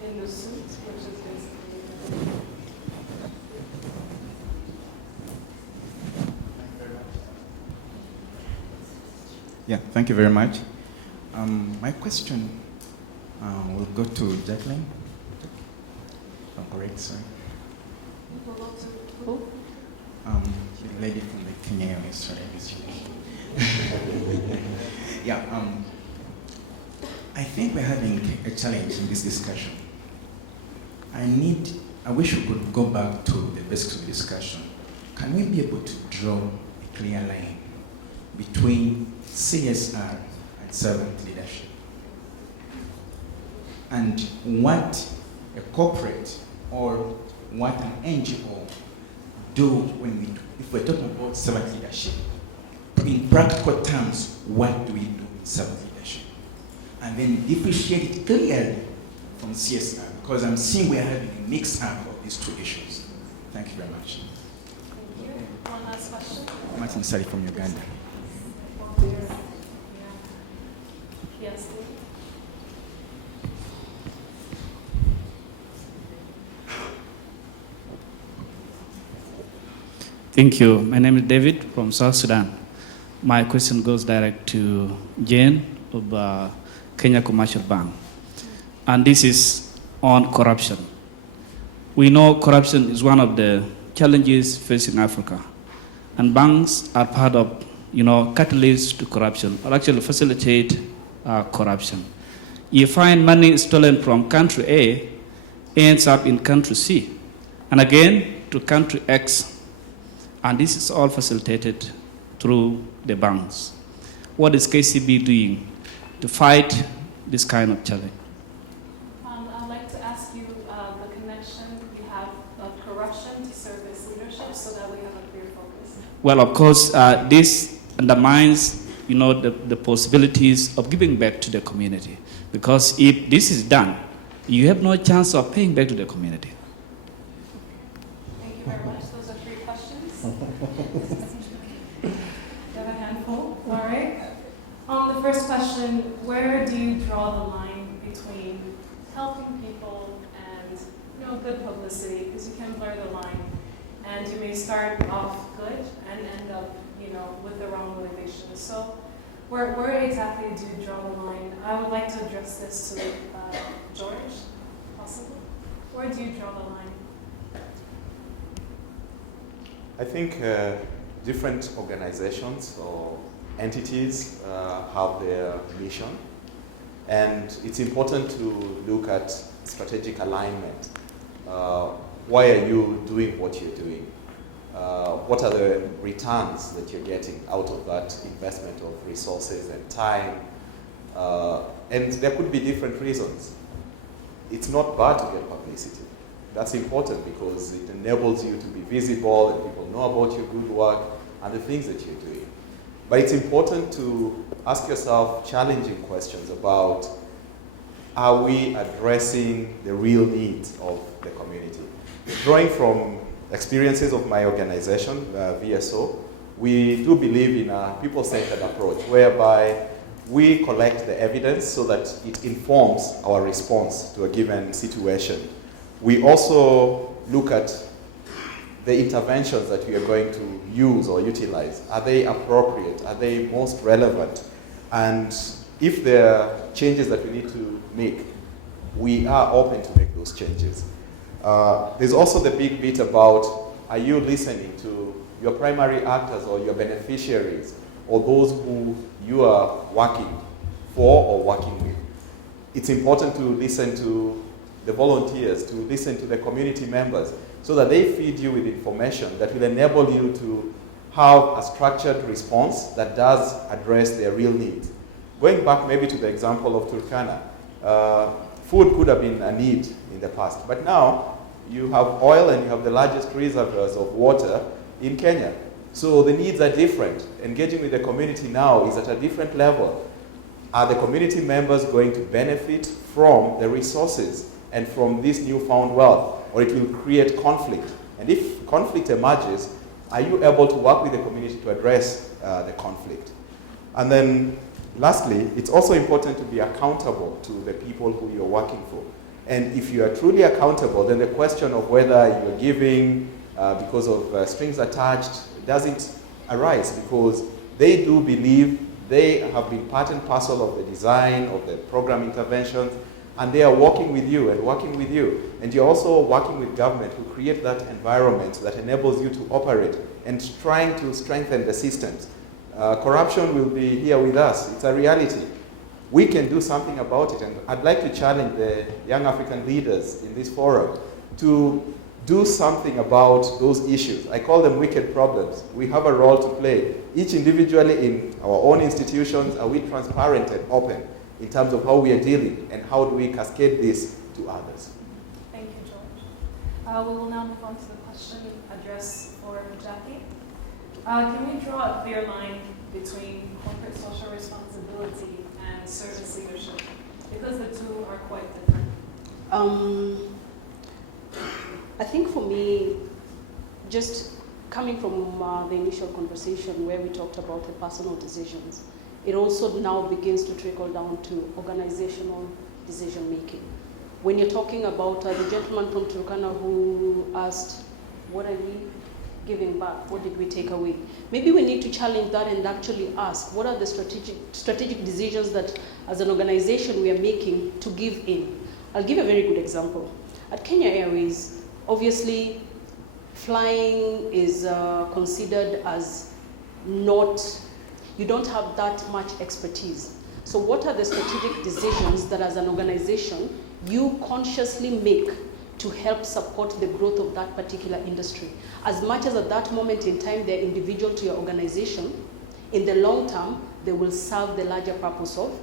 in the suit, which is basically... Yeah, thank you very much. My question will go to Jacqueline. Oh, correct, sorry. Who? The lady from the Kenya Airways, sorry, Yeah, I think we're having a challenge in this discussion. I wish we could go back to the basics of the discussion. Can we be able to draw a clear line between CSR and servant leadership? And what a corporate or what an NGO do if we're talking about servant leadership? In practical terms, what do we do in servant leadership? And then differentiate it clearly from CSR, because I'm seeing we're having a mix-up of these two issues. Thank you very much. Thank you. One last question. Martin Sali from Uganda. Yes. Thank you. My name is David from South Sudan. My question goes direct to Jane of Kenya Commercial Bank. And this is on corruption. We know corruption is one of the challenges facing Africa. And banks are part of, catalysts to corruption, or actually facilitate corruption. You find money stolen from country A ends up in country C, and again to country X. And this is all facilitated through the banks. What is KCB doing to fight this kind of challenge? I'd like to ask you the connection you have of corruption to service leadership so that we have a clear focus. Well, of course, this undermines the possibilities of giving back to the community. Because if this is done, you have no chance of paying back to the community. Thank you very much. Those are 3 questions. You have a handful. All right. On the first question, where do you draw the line between helping people and good publicity? Because you can blur the line, and you may start off good and end up with the wrong motivation. So where exactly do you draw the line? I would like to address this to George, possibly. Where do you draw the line? I think different organizations or entities have their mission, and it's important to look at strategic alignment. Why are you doing what you're doing? What are the returns that you're getting out of that investment of resources and time? And there could be different reasons. It's not bad to get publicity. That's important because it enables you to be visible and people know about your good work and the things that you're doing. But it's important to ask yourself challenging questions about, are we addressing the real needs of the community? Drawing from experiences of my organization, VSO, we do believe in a people-centered approach, whereby we collect the evidence so that it informs our response to a given situation. We also look at the interventions that we are going to use or utilize. Are they appropriate? Are they most relevant? And if there are changes that we need to make, we are open to make those changes. There's also the big bit about, are you listening to your primary actors or your beneficiaries or those who you are working for or working with? It's important to listen to the volunteers, to listen to the community members, so that they feed you with information that will enable you to have a structured response that does address their real needs. Going back maybe to the example of Turkana, food could have been a need in the past, but now you have oil and you have the largest reservoirs of water in Kenya. So the needs are different. Engaging with the community now is at a different level. Are the community members going to benefit from the resources and from this newfound wealth, or it will create conflict? And if conflict emerges, are you able to work with the community to address the conflict? And then lastly, it's also important to be accountable to the people who you're working for. And if you are truly accountable, then the question of whether you're giving because of strings attached doesn't arise, because they do believe they have been part and parcel of the design of the program interventions, and they are working with you and working with you. And you're also working with government to create that environment that enables you to operate and trying to strengthen the systems. Corruption will be here with us. It's a reality. We can do something about it, and I'd like to challenge the young African leaders in this forum to do something about those issues. I call them wicked problems. We have a role to play. Each individually in our own institutions, are we transparent and open in terms of how we are dealing, and how do we cascade this to others? Thank you, George. We will now move on to the question addressed for Jackie. Can we draw a clear line between corporate social responsibility and service leadership? Because the two are quite different. I think for me, just coming from the initial conversation where we talked about the personal decisions, it also now begins to trickle down to organizational decision making. When you're talking about the gentleman from Turkana who asked, what are we giving back? What did we take away? Maybe we need to challenge that and actually ask, what are the strategic decisions that as an organization we are making to give in? I'll give a very good example. At Kenya Airways, obviously, flying is considered as not, you don't have that much expertise. So what are the strategic decisions that as an organization you consciously make to help support the growth of that particular industry? As much as at that moment in time they're individual to your organization, in the long term, they will serve the larger purpose of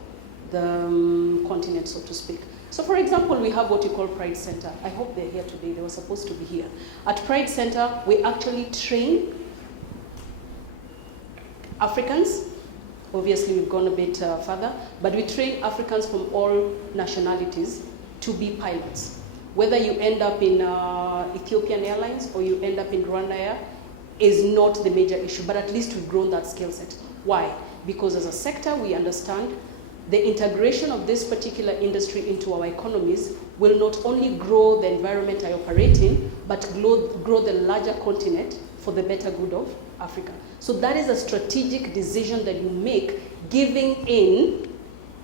the continent, so to speak. So for example, we have what we call Pride Center. I hope they're here today. They were supposed to be here. At Pride Center, we actually train Africans. Obviously, we've gone a bit further, but we train Africans from all nationalities to be pilots. Whether you end up in Ethiopian Airlines or you end up in Rwanda Air is not the major issue, but at least we've grown that skill set. Why? Because as a sector, we understand the integration of this particular industry into our economies will not only grow the environment I operate in, but grow the larger continent for the better good of Africa. So that is a strategic decision that you make, giving in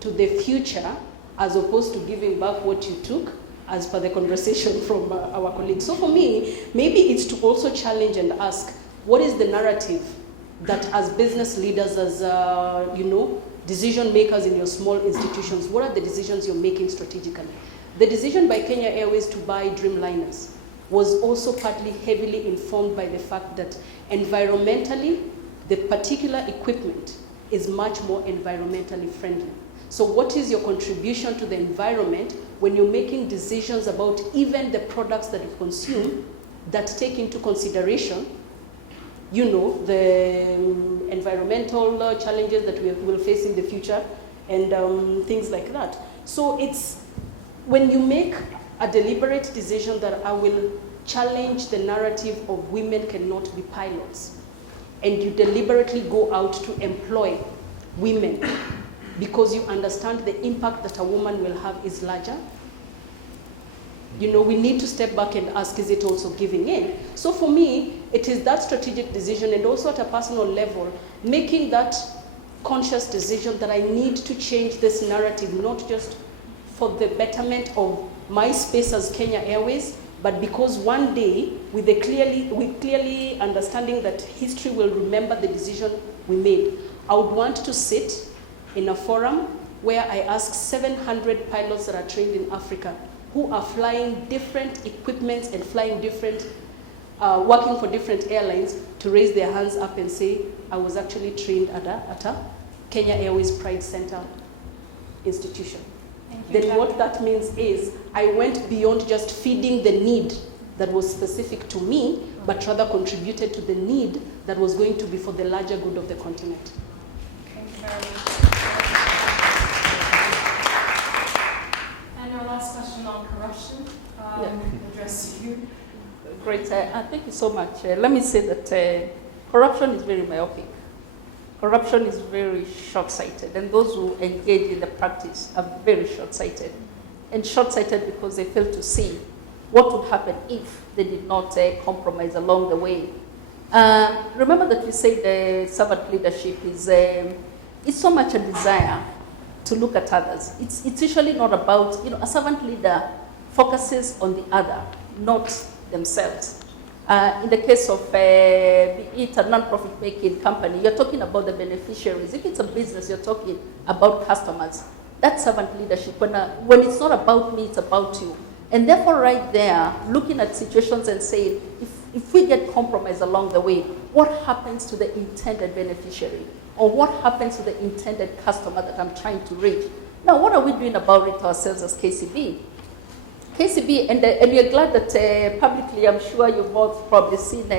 to the future as opposed to giving back what you took, as per the conversation from our colleagues. So for me, maybe it's to also challenge and ask, what is the narrative that as business leaders, as decision makers in your small institutions, what are the decisions you're making strategically? The decision by Kenya Airways to buy Dreamliners was also partly heavily informed by the fact that environmentally, the particular equipment is much more environmentally friendly. So what is your contribution to the environment when you're making decisions about even the products that you consume that take into consideration the environmental challenges that we will face in the future and things like that. So it's when you make a deliberate decision that I will challenge the narrative of women cannot be pilots, and you deliberately go out to employ women because you understand the impact that a woman will have is larger, you know, we need to step back and ask, is it also giving in? So for me, it is that strategic decision, and also at a personal level, making that conscious decision that I need to change this narrative, not just for the betterment of my space as Kenya Airways, but because one day, with clearly understanding that history will remember the decision we made, I would want to sit in a forum where I ask 700 pilots that are trained in Africa, who are flying different equipments and flying different, working for different airlines, to raise their hands up and say, I was actually trained at a Kenya Airways Pride Center institution. Then what that means is I went beyond just feeding the need that was specific to me, but rather contributed to the need that was going to be for the larger good of the continent. Thank you very much. And our last question on corruption, addressed to you. Great, thank you so much. Let me say that corruption is very myopic. Corruption is very short-sighted, and those who engage in the practice are very short-sighted. And short-sighted because they fail to see what would happen if they did not compromise along the way. Remember that we said the servant leadership is it's so much a desire to look at others. It's usually not about, a servant leader focuses on the other, not themselves. In the case of, be it a non-profit making company, you're talking about the beneficiaries. If it's a business, you're talking about customers. That's servant leadership. When it's not about me, it's about you. And therefore, right there, looking at situations and saying, if we get compromised along the way, what happens to the intended beneficiary? Or what happens to the intended customer that I'm trying to reach? Now, what are we doing about it ourselves as KCB? KCB, and we are glad that publicly, I'm sure you've all probably seen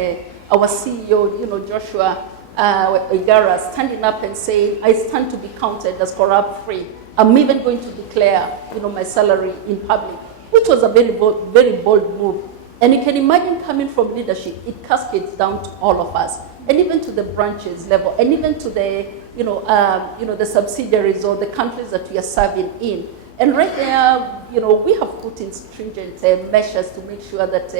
our CEO, Joshua Igara, standing up and saying, I stand to be counted as corrupt-free. I'm even going to declare, my salary in public, which was a very bold move. And you can imagine coming from leadership, it cascades down to all of us, and even to the branches level, and even to the, the subsidiaries or the countries that we are serving in. And right there, we have put in stringent measures to make sure that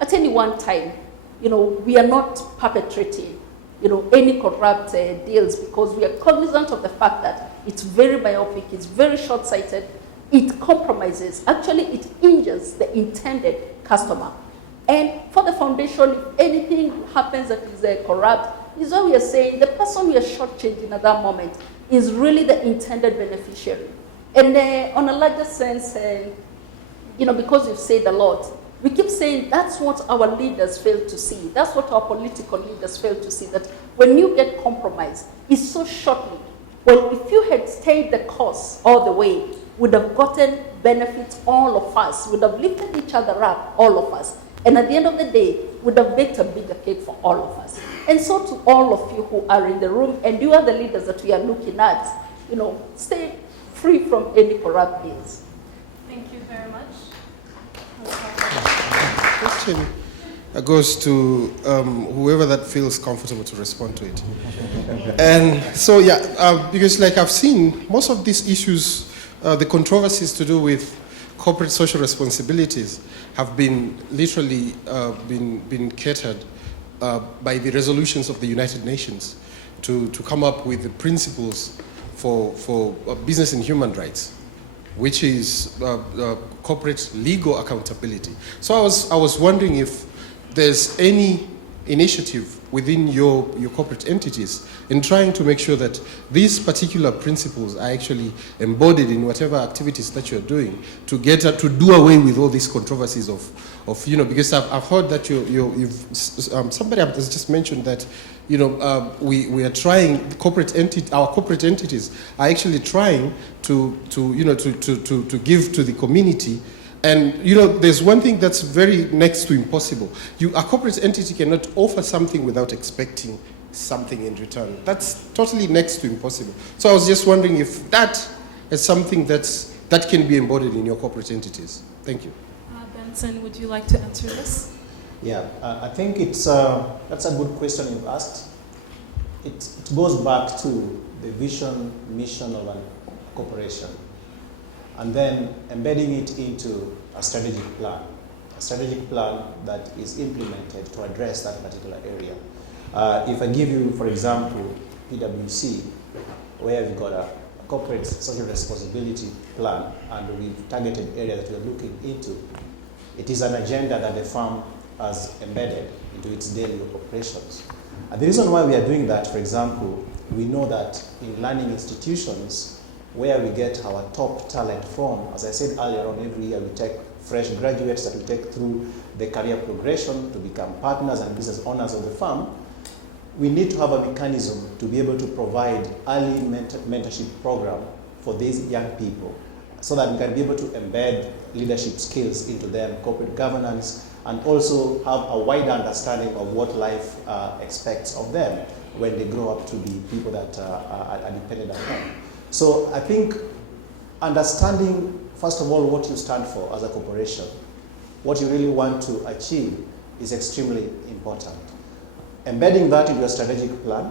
at any one time, we are not perpetrating, any corrupt deals, because we are cognizant of the fact that it's very myopic, it's very short-sighted, it compromises, actually it injures the intended customer. And for the foundation, if anything happens that is corrupt, is what we are saying, the person we are shortchanging at that moment is really the intended beneficiary. And on a larger sense, because you've said a lot, we keep saying that's what our leaders fail to see. That's what our political leaders fail to see, that when you get compromised, it's so shortly. Well, if you had stayed the course all the way, would have gotten benefits, all of us, would have lifted each other up, all of us. And at the end of the day, would have baked a bigger cake for all of us. And so to all of you who are in the room, and you are the leaders that we are looking at, stay free from any corrupt deals. Thank you very much. Question goes to whoever that feels comfortable to respond to it. And so, because like I've seen, most of these issues, the controversies to do with corporate social responsibilities have been literally been catered by the resolutions of the United Nations to come up with the principles for business and human rights, which is corporate legal accountability. So I was wondering if there's any initiative within your corporate entities in trying to make sure that these particular principles are actually embodied in whatever activities that you're doing to do away with all these controversies of because I've heard that somebody has just mentioned that we are trying, our corporate entities are actually trying to give to the community. And there's one thing that's very next to impossible. A corporate entity cannot offer something without expecting something in return. That's totally next to impossible. So I was just wondering if that is something that can be embodied in your corporate entities. Thank you. Benson, would you like to answer this? Yeah, I think that's a good question you've asked. it goes back to the vision, mission of a corporation, and then embedding it into a strategic plan that is implemented to address that particular area. If I give you, for example, PwC, where we've got a corporate social responsibility plan and we've targeted areas that we're looking into, it is an agenda that the firm has embedded into its daily operations. And the reason why we are doing that, for example, we know that in learning institutions where we get our top talent from, as I said earlier on, every year we take fresh graduates that we take through the career progression to become partners and business owners of the firm. We need to have a mechanism to be able to provide early mentorship program for these young people so that we can be able to embed leadership skills into them, corporate governance, and also have a wider understanding of what life expects of them when they grow up to be people that are dependent upon. So I think understanding, first of all, what you stand for as a corporation, what you really want to achieve is extremely important. Embedding that into a strategic plan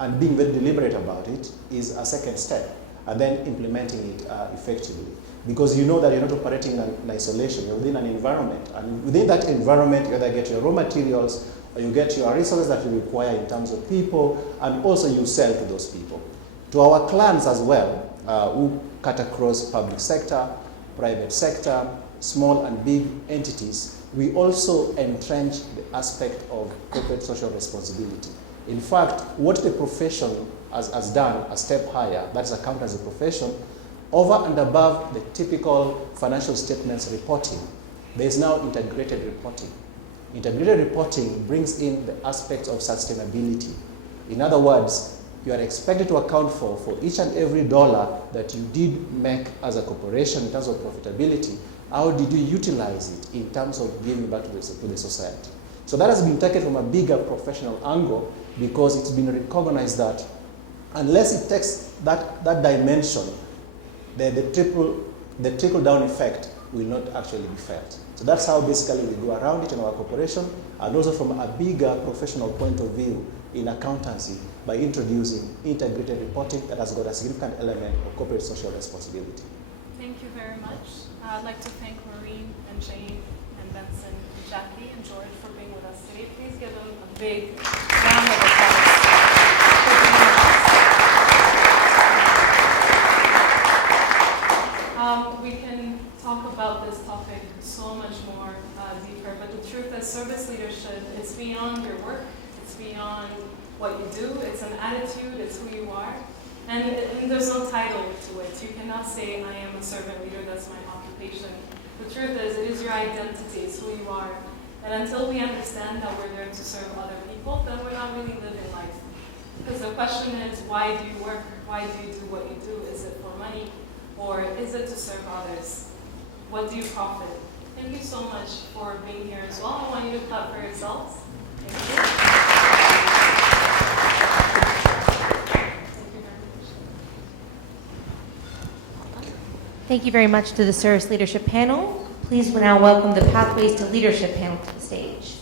and being very deliberate about it is a second step, and then implementing it effectively. Because you know that you're not operating in isolation, you're within an environment, and within that environment you either get your raw materials or you get your resources that you require in terms of people, and also you sell to those people. To our clients as well, who cut across public sector, private sector, small and big entities, we also entrench the aspect of corporate social responsibility. In fact, what the profession has done a step higher, that's accountancy profession, over and above the typical financial statements reporting, there is now integrated reporting. Integrated reporting brings in the aspects of sustainability. In other words, you are expected to account for each and every dollar that you did make as a corporation in terms of profitability. How did you utilize it in terms of giving back to the society? So that has been taken from a bigger professional angle because it's been recognized that unless it takes that dimension, the trickle-down effect will not actually be felt. So that's how basically we go around it in our corporation, and also from a bigger professional point of view in accountancy by introducing integrated reporting that has got a significant element of corporate social responsibility. Thank you very much. I'd like to thank Maureen and Jane and Benson and Jackie and George for being with us today. Please give them a big round of applause for being with us. We can talk about this topic so much more deeper, but the truth is service leadership, it's beyond your work, it's beyond what you do, it's an attitude, it's who you are. And there's no title to it. You cannot say, I am a servant leader, that's my occupation. The truth is, it is your identity, it's who you are. And until we understand that we're there to serve other people, then we're not really living life. Because the question is, why do you work? Why do you do what you do? Is it for money? Or is it to serve others? What do you profit? Thank you so much for being here as well. I want you to clap for yourselves. Thank you. Thank you very much to the Service Leadership panel. Please now welcome the Pathways to Leadership panel to the stage.